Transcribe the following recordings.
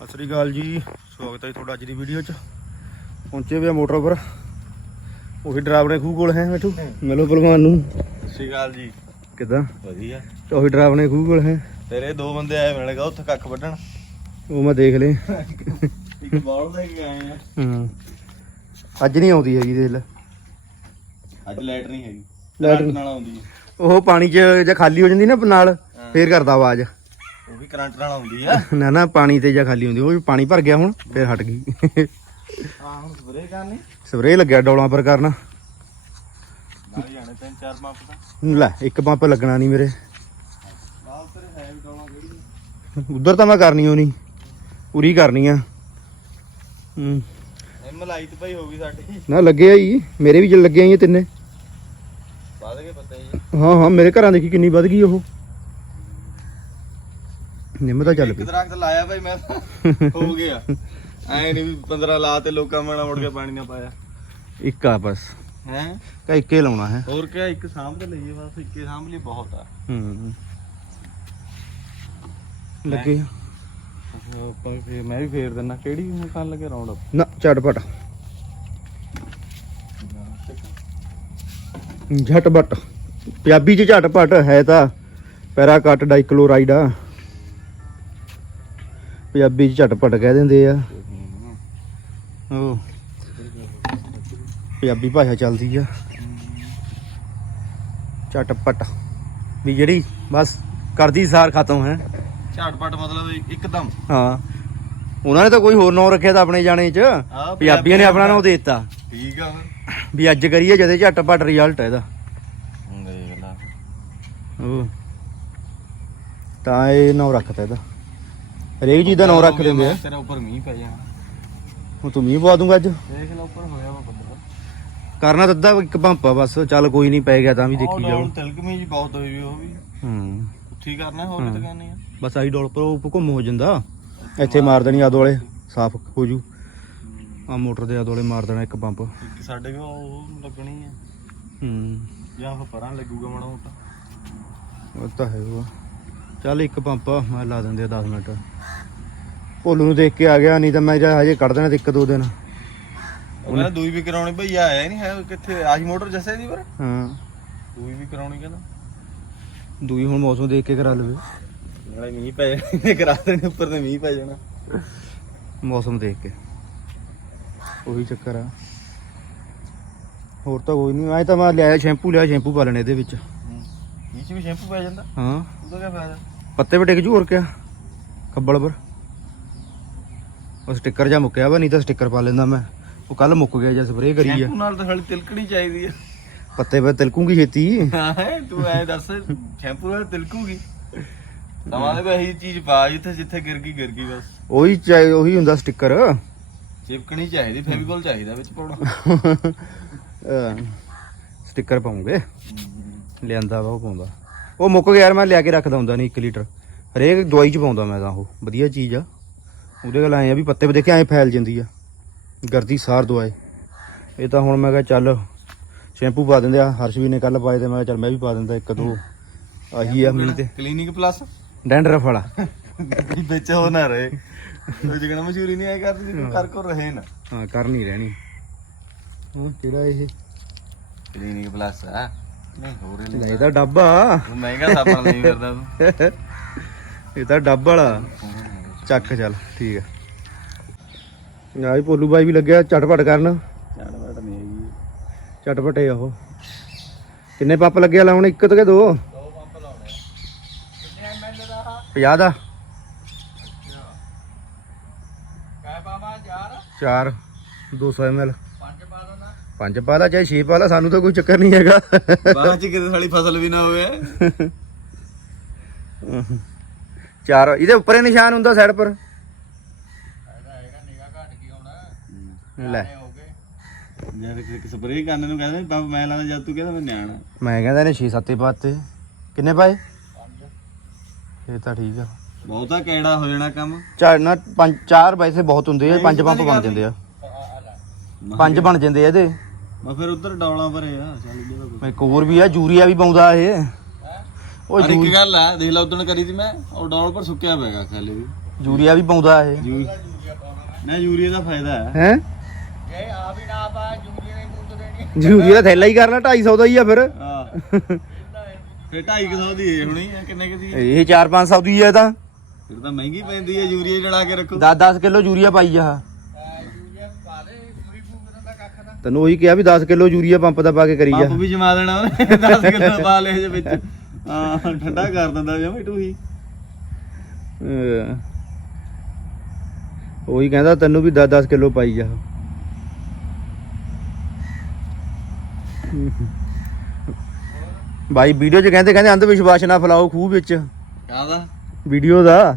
ਸਤਿ ਸ੍ਰੀ ਅਕਾਲ ਜੀ। ਸਵਾਗਤ ਹੈ ਤੁਹਾਡਾ ਅੱਜ ਦੀ ਵੀਡੀਓ 'ਚ। ਪਹੁੰਚੇ ਵੀ ਆ ਮੋਟਰ ਉੱਪਰ। ਉਹੀ ਡਰਾਈਵਰ ਨੇ ਖੂਹ ਕੋਲ ਹੈ ਮਿੱਠੂ ਮਿਲੋ ਪਹਿਲਵਾਨ ਨੂੰ। ਸ੍ਰੀ ਅਕਾਲ ਜੀ। ਕਿਦਾਂ? ਵਧੀਆ। ਉਹੀ ਡਰਾਈਵਰ ਨੇ ਖੂਹ ਕੋਲ ਹੈ। ਤੇਰੇ ਦੋ ਬੰਦੇ ਆਏ ਮਿਲੇਗਾ ਉੱਥੇ ਕੱਖ ਵੱਢਣ। ਉਹ ਮੈਂ ਦੇਖ ਲਏ। ਇੱਕ ਬਾਲ ਲੈ ਕੇ ਆਏ ਆ। ਹਾਂ। ਅੱਜ ਨਹੀਂ ਆਉਂਦੀ ਹੈਗੀ ਦੇਖ ਲੈ। ਅੱਜ ਲਾਈਟ ਨਹੀਂ ਹੈਗੀ। ਨਹੀਂ। ਨਾਲ ਆਉਂਦੀ ਹੈ ਉਹ ਪਾਣੀ 'ਚ ਜੇ ਖਾਲੀ ਹੋ ਜਾਂਦੀ ਨਾ ਨਾਲ ਫੇਰ ਕਰਦਾ ਆਵਾਜ਼। ਵੀ ਕਰੰਟ ਨਾਲ ਆਉਂਦੀ ਆ। ਨਾ ਨਾ ਪਾਣੀ ਤੇ ਜਾਂ ਖਾਲੀ ਹੁੰਦੀ ਉਹ ਵੀ ਪਾਣੀ ਭਰ ਗਿਆ ਹੁਣ ਫੇਰ ਹਟ ਗਈ। ਹਾਂ ਹੁਣ ਸਪਰੇ ਕਰਨੀ। ਸਪਰੇਅ ਲੱਗਿਆ ਡੋਲਾਂ ਪਰ ਕਰਨ। ਨਾਲ ਜਾਣੇ ਤਿੰਨ ਚਾਰ ਪੰਪ ਤਾਂ। ਲੈ ਇੱਕ ਪੰਪ ਲੱਗਣਾ ਨਹੀਂ ਮੇਰੇ। ਨਾਲ ਤੇਰੇ ਹੈ ਵੀ ਡੋਲਾਂ ਕਿਹੜੀ ਉਧਰ ਤਾਂ ਮੈਂ ਕਰਨੀ ਓ ਨਹੀਂ ਪੂਰੀ ਕਰਨੀ ਆ। ਹੂੰ। ਐਮ ਲਾਈਟ ਪਈ ਹੋ ਗਈ ਸਾਡੀ। ਨਾ ਲੱਗੇ ਆ ਜੀ ਮੇਰੇ ਵੀ ਜਲ ਲੱਗੇ ਆ ਜੀ ਤਿੰਨੇ। ਵੱਧ ਗਏ ਪਤਾ ਜੀ ਹਾਂ ਹਾਂ ਮੇਰੇ ਘਰਾਂ ਦੇਖੀ ਕਿੰਨੀ ਵੱਧ ਗਈ ਉਹ। ਨਿੰਮ ਤਾਂ ਚੱਲ ਇੱਕ ਪਈ। ਦਰਖਤ ਲਾਇਆ ਭਾਈ ਮੈਂ ਹੋ ਗਿਆ। ਐ ਨਹੀਂ ਵੀ 15 ਲਾ ਤੇ ਲੋਕਾਂ ਮਣਾ ਮੁੜ ਕੇ ਪਾਣੀ ਨਾ ਪਾਇਆ। ਇੱਕ ਆ ਬਸ। ਹੈ? ਕਾ ਇੱਕੇ ਲਾਉਣਾ ਹੈ। ਹੋਰ ਕਿਆ ਇੱਕ ਸਾਂਭ ਤੇ ਲਈਏ ਬਸ ਇੱਕੇ ਸਾਂਭ ਲਈ ਬਹੁਤ ਆ। ਹੂੰ ਲੱਗੇ ਆ। ਆਪਾਂ ਵੀ ਫੇਰ ਮੈਂ ਵੀ ਫੇਰ ਦਿੰਨਾ। ਕਿਹੜੀ ਮਕਾਨ ਲੱਗੇ ਰੌਂਡ ਨਾ ਝਟਪਟ। ਝਟਪਟ। ਪੰਜਾਬੀ ਚ ਝਟਪਟ ਹੈ ਤਾਂ ਪੈਰਾਕਟ ਡਾਈਕਲੋਰਾਈਡ ਆ। ਪੰਜਾਬੀ ਚ ਝਟਪਟ ਕਹਿ ਦਿੰਦੇ ਆ। ਉਹ ਪੰਜਾਬੀ ਭਾਸ਼ਾ ਚੱਲਦੀ ਆ। ਝਟਪਟ। ਵੀ ਜਿਹੜੀ ਬਸ ਕਰਦੀ ਸਾਰ ਖਤਮ ਹੈ। ਝਟਪਟ ਮਤਲਬ ਇੱਕ- ਇੱਕਦਮ। ਹਾਂ। ਉਹਨਾਂ ਨੇ ਤਾਂ ਕੋਈ ਹੋਰ ਨਾਮ ਰੱਖਿਆ ਤਾਂ ਆਪਣੇ ਜਾਣੇ ਚ। ਪੰਜਾਬੀਆਂ ਨੇ ਆਪਣਾ ਨਾਮ ਦੇ ਦਿੱਤਾ। ਠੀਕ ਆ। ਵੀ ਅੱਜ ਕਰੀਏ ਜਦੇ ਝਟਪਟ ਰਿਜ਼ਲਟ ਇਹਦਾ। ਦੇਖ ਲਾ। ਉਹ। ਤਾਂ ਇਹ ਨਾਮ ਰੱਖਤਾ ਇਹਦਾ। ਹਰੇਕ ਚੀਜ਼ ਦਾ ਨਾਮ ਰੱਖ ਦਿੰਦੇ ਆ। ਤੇਰੇ ਉੱਪਰ ਮੀਂਹ ਪੈ ਜਾਣਾ। ਹੁਣ ਤੂੰ ਮੀਂਹ ਪਵਾ ਦੂੰਗਾ ਅੱਜ। ਦੇਖ ਲੈ ਉੱਪਰ ਹੋਇਆ ਵਾ ਬੱਦਲ ਕਰਨਾ ਤਾਂ ਅੱਧਾ ਇੱਕ ਪੰਪਾ ਬਸ ਚੱਲ ਕੋਈ ਨਹੀਂ ਪੈ ਗਿਆ ਤਾਂ ਵੀ ਦੇਖੀ ਜਾਓ। ਤਿਲਕਮੀ ਜੀ ਬਹੁਤ ਹੋਈ ਵੀ ਉਹ ਵੀ। ਹੂੰ। ਉੱਥੀ ਕਰਨਾ ਹੋਰ ਕਿਤੇ ਕਰਨੀ ਆ? ਬਸ ਆਹੀ ਡੋਲ ਪਰ ਉਹ ਘੁੰਮ ਹੋ ਜਾਂਦਾ। ਇੱਥੇ ਮਾਰ ਦੇਣੀ ਆਦ ਵਾਲੇ ਸਾਫ਼ ਹੋ ਜੂ। ਆ ਮੋਟਰ ਦੇ ਆਦ ਵਾਲੇ ਮਾਰ ਦੇਣਾ ਇੱਕ ਪੰਪ। ਇੱਕ ਸਾਡੇ ਕੋਲ ਉਹ ਲੱਗਣੀ ਆ। ਹੂੰ। ਜਾਂ ਫਿਰ ਪਰਾਂ ਲੱਗੂਗਾ ਮਾੜਾ ਮੋਟਾ। ਉਹ ਤਾਂ ਹੈ ਉਹ ਚੱਲ ਇੱਕ ਪੰਪ ਮੈਂ ਲਾ ਦਿੰਦੇ ਆ 10 ਮਿੰਟ। ਭੋਲੂ ਨੂੰ ਦੇਖ ਕੇ ਆ ਗਿਆ ਨਹੀਂ ਤਾਂ ਮੈਂ ਜਾਂ ਹਜੇ ਕੱਢ ਦੇਣਾ ਤੇ ਇੱਕ ਦੋ ਦਿਨ। ਉਹ ਕਹਿੰਦਾ ਦੂਈ ਵੀ ਕਰਾਉਣੀ ਭਈਆ ਆਇਆ ਨਹੀਂ ਹੈ ਕਿੱਥੇ ਆਹੀ ਮੋਟਰ ਜੱਸੇ ਦੀ ਪਰ? ਹਾਂ। ਦੂਈ ਵੀ ਕਰਾਉਣੀ ਕਹਿੰਦਾ। ਦੂਈ ਹੁਣ ਮੌਸਮ ਦੇਖ ਕੇ ਕਰਾ ਲਵੇ। ਨਾਲੇ ਮੀਂਹ ਪੈ ਜਾਣਾ ਕਰਾ ਦੇਣੇ ਉੱਪਰ ਤੇ ਮੀਂਹ ਪੈ ਜਾਣਾ। ਮੌਸਮ ਦੇਖ ਕੇ। ਉਹੀ ਚੱਕਰ ਆ। ਹੋਰ ਤਾਂ ਕੋਈ ਨਹੀਂ ਆਏ ਤਾਂ ਮੈਂ ਲਿਆਇਆ ਸ਼ੈਂਪੂ ਲਿਆ ਸ਼ੈਂਪੂ ਪਾ ਲੈਣੇ ਇਹਦੇ ਵਿੱਚ। ਇਹ ਚ ਵੀ ਸ਼ੈਂਪੂ ਪੈ ਜਾਂਦਾ? ਹਾਂ। ਉਹਦਾ ਕੀ ਫਾਇਦਾ? ਪੱਤੇ ਵਟੇ ਜੂ ਹੋਰ ਕਿਆ? ਖੱਬਲ ਪਰ। ਉਹ ਸਟicker ਜਾਂ ਮੁੱਕਿਆ ਵਾ ਨਹੀਂ ਤਾਂ ਸਟicker ਪਾ ਲੈਂਦਾ ਮੈਂ। ਉਹ ਕੱਲ ਮੁੱਕ ਗਿਆ ਜਾਂ ਸਪਰੇਅ ਕਰੀ ਆ। ਸ਼ੈਂਪੂ ਨਾਲ ਤਾਂ ਸਾਲੀ ਤਿਲਕਣੀ ਚਾਹੀਦੀ ਆ। ਪੱਤੇ ਪੇ ਤਿਲਕੂਗੀ ਛੇਤੀ। ਹਾਂ ਤੂੰ ਐ ਦੱਸ ਸ਼ੈਂਪੂ ਨਾਲ ਤਿਲਕੂਗੀ? ਸਮਾਂ ਦੇ ਇਹੀ ਚੀਜ਼ ਪਾ ਜਿੱਥੇ ਜਿੱਥੇ ਗਿਰ ਗਈ ਗਿਰ ਗਈ ਬਸ। ਉਹੀ ਚਾਹੀ ਉਹੀ ਹੁੰਦਾ ਸਟicker। ਚਿਪਕਣੀ ਚਾਹੀਦੀ ਫੈਵੀਕੋਲ ਚਾਹੀਦਾ ਵਿੱਚ ਪਾਉਣਾ। ਸਟicker ਪਾਉਂਗੇ। ਲਿਆਂਦਾ ਵਾ ਉਹ ਪਾਉਂਦਾ। ਉਹ ਮੁੱਕ ਗਿਆ ਯਾਰ ਮੈਂ ਲਿਆ ਕੇ ਰੱਖਦਾ ਹੁੰਦਾ ਨਹੀਂ 1 ਲੀਟਰ। ਹਰੇਕ ਦਵਾਈ ਚ ਪਾਉਂਦਾ ਮੈਂ ਤਾਂ ਉਹ। ਵਧੀਆ ਚੀਜ਼ ਆ। ਉਹਦੇ ਕੋਲ ਆਏ ਆ ਵੀ ਪੱਤੇ ਪੇ ਦੇਖੇ ਐ ਫੈਲ ਜਾਂਦੀ ਆ। ਗਰਦੀ ਸਾਰ ਦਵਾਈ ਇਹ ਤਾਂ ਹੁਣ ਮੈਂ ਕਿਹਾ ਚੱਲ ਸ਼ੈਂਪੂ ਪਾ ਦਿੰਦੇ ਆ। ਹਰਸ਼ ਵੀ ਨੇ ਕੱਲ ਪਾਏ ਤੇ ਮੈਂ ਕਿਹਾ ਚੱਲ ਮੈਂ ਵੀ ਪਾ ਦਿੰਦਾ ਇੱਕ ਦੋ। ਆਹੀ ਆ ਮੀਂਹ ਤੇ। Clinic plus? ਡੈਂਡਰਫ ਵਾਲਾ। ਵਿੱਚ ਹੋ ਨਾ ਰਹੇ। ਉਹ ਜਿਗਣਾ ਮਸ਼ਹੂਰੀ ਨਹੀਂ ਆਇਆ ਕਰਦੀ ਤੂੰ ਕਰ ਕੋ ਰਹੇ ਨਾ। ਹਾਂ ਕਰ ਨਹੀਂ ਰਹਿਣੀ। ਹਾਂ ਕਿਹੜਾ ਇਹ? ਕਲੀਨਿਕ ਪਲੱਸ ਆ। ਨਹੀਂ ਹੋ ਰਿਹਾ ਲੈ ਇਹਦਾ ਡੱਬਾ ਤੂੰ ਮਹਿੰਗਾ ਸਾਬਣ ਨਹੀਂ ਕਰਦਾ ਤੂੰ। ਇਹ ਤਾਂ ਡੱਬ ਵਾਲਾ। ਚੱਕ ਚੱਲ ਠੀਕ ਆ। ਆਈ ਭੋਲੂ ਬਾਈ ਵੀ ਲੱਗਿਆ ਝਟਪਟ ਕਰਨ। ਨਹੀਂ ਹੈਗੀ। ਆ ਉਹ। ਕਿੰਨੇ ਪੰਪ ਲੱਗਿਆ ਲਾਉਣ? ਇੱਕ ਤੇ ਕਿ ਦੋ। ਦੋ ਪੰਪ ਲਾਉਣੇ ਕਿੰਨੇ ਐਮਐਲ ਦਾ? 50 ਦਾ। ਕੈ ਪਾਵਾ? ਯਾਰ ਚਾਰ। 200 ml ਪੰਜ ਪਾ ਦੋ ਨਾ ਪੰਜ ਪਾ ਲਾ ਚਾਹੇ 6 ਪਾ ਲਾ ਸਾਨੂੰ ਤਾਂ ਕੋਈ ਚੱਕਰ ਨਹੀਂ ਹੈਗਾ। ਬਾਅਦ ਚ ਕਿਤੇ ਸਾਲੀ ਫਸਲ ਵੀ ਨਾ ਹੋਵੇ। ਚਾਰ ਇਹਦੇ ਉੱਪਰ ਹੀ ਨਿਸ਼ਾਨ ਹੁੰਦਾ ਸਾਈਡ ਪਰ। ਲੈ। ਜਦ ਕਿ ਸਪਰੇਅ ਕਰਨ ਨੂੰ ਕਹਿੰਦੇ ਮੈਂ ਲਾਣਾ ਜਦ ਤੂੰ ਕਹਿੰਦਾ ਮੈਂ ਨਿਆਣਾ। ਮੈਂ ਕਹਿੰਦਾ ਨੇ 6 7 ਪਾਤੇ। ਕਿੰਨੇ ਪਾਏ? ਇਹ ਤਾਂ ਠੀਕ ਆ। ਬਹੁਤਾ ਕਿਹੜਾ ਹੋ ਜਾਣਾ ਕੰਮ। ਚਾਰ ਨਾ ਪੰਜ ਚਾਰ ਵੈਸੇ ਬਹੁਤ ਹੁੰਦੇ ਆ ਪੰਜ ਪੰਪ ਬਣ ਜਾਂਦੇ ਆ। ਪੰਜ ਬਣ ਜਾਂਦੇ ਆ ਇਹਦੇ। ਮੈਂ ਫਿਰ ਉਧਰ ਡੌਲਾ ਭਰੇ ਆ ਚੱਲ ਮੈਂ ਇੱਕ ਹੋਰ ਵੀ ਆ ਯੂਰੀਆ ਵੀ ਪਾਉਂਦਾ ਇਹ। ਉਹ ਯੂ- ਇੱਕ ਗੱਲ ਆ ਦੇਖ ਲਾ ਉਦੋਂ ਕਰੀ ਸੀ ਮੈਂ ਉਹ ਡੌਲ ਪਰ ਸੁੱਕਿਆ ਪੈਗਾ ਖਾਲੀ। ਵੀ ਯੂਰੀਆ ਵੀ ਪਾਉਂਦਾ ਇਹ। ਯੂ ਨਾ ਯੂਰੀਆ ਦਾ ਫਾਇਦਾ ਹੈ ਹੈ? ਇਹ ਆ ਵੀ ਨਾ ਪਾ ਜੂਰੀ ਨੇ ਮੁੱਕ ਦੇਣੀ। ਯੂਰੀਆ ਦਾ ਥੈਲਾ ਹੀ ਕਰਨਾ 250 ਦਾ ਹੀ ਆ ਫਿਰ। ਹਾਂ। ਫੇ 250 ਦੀ ਇਹ ਹੋਣੀ ਆ ਕਿੰਨੇ ਕੁ ਦੀ ਹੈ? ਇਹ 4-500 ਦੀ ਆ ਤਾਂ। ਫਿਰ ਤਾਂ ਮਹਿੰਗੀ ਪੈਂਦੀ ਹੈ ਯੂਰੀਆ ਜੜਾ ਕੇ ਰੱਖੋ। 10-10 ਕਿਲੋ ਯੂਰੀਆ ਪਾਈ ਜਾ ਤੈਨੂੰ ਉਹੀ ਕਿਹਾ ਵੀ 10 ਕਿਲੋ ਯੂਰੀਆ ਪੰਪ ਦਾ ਪਾ ਕੇ ਕਰੀ ਜਾ। ਪੰਪ ਵੀ ਜਮਾ ਦੇਣਾ ਉਹਨੇ 10 ਕਿਲੋ ਪਾ ਲਏ ਜੇ ਵਿੱਚ। ਹਾਂ ਠੰਡਾ ਕਰ ਦਿੰਦਾ ਜਮਾ ਟੂਹੀ ਉਹੀ ਕਹਿੰਦਾ ਤੈਨੂੰ ਵੀ 10-10 ਕਿਲੋ ਪਾਈ ਜਾ। ਬਾਈ ਵੀਡੀਓ 'ਚ ਕਹਿੰਦੇ ਕਹਿੰਦੇ ਅੰਧ ਵਿਸ਼ਵਾਸ ਨਾ ਫੈਲਾਓ ਖੂਹ ਵਿੱਚ। ਕਾਹਦਾ? ਵੀਡੀਓ ਦਾ।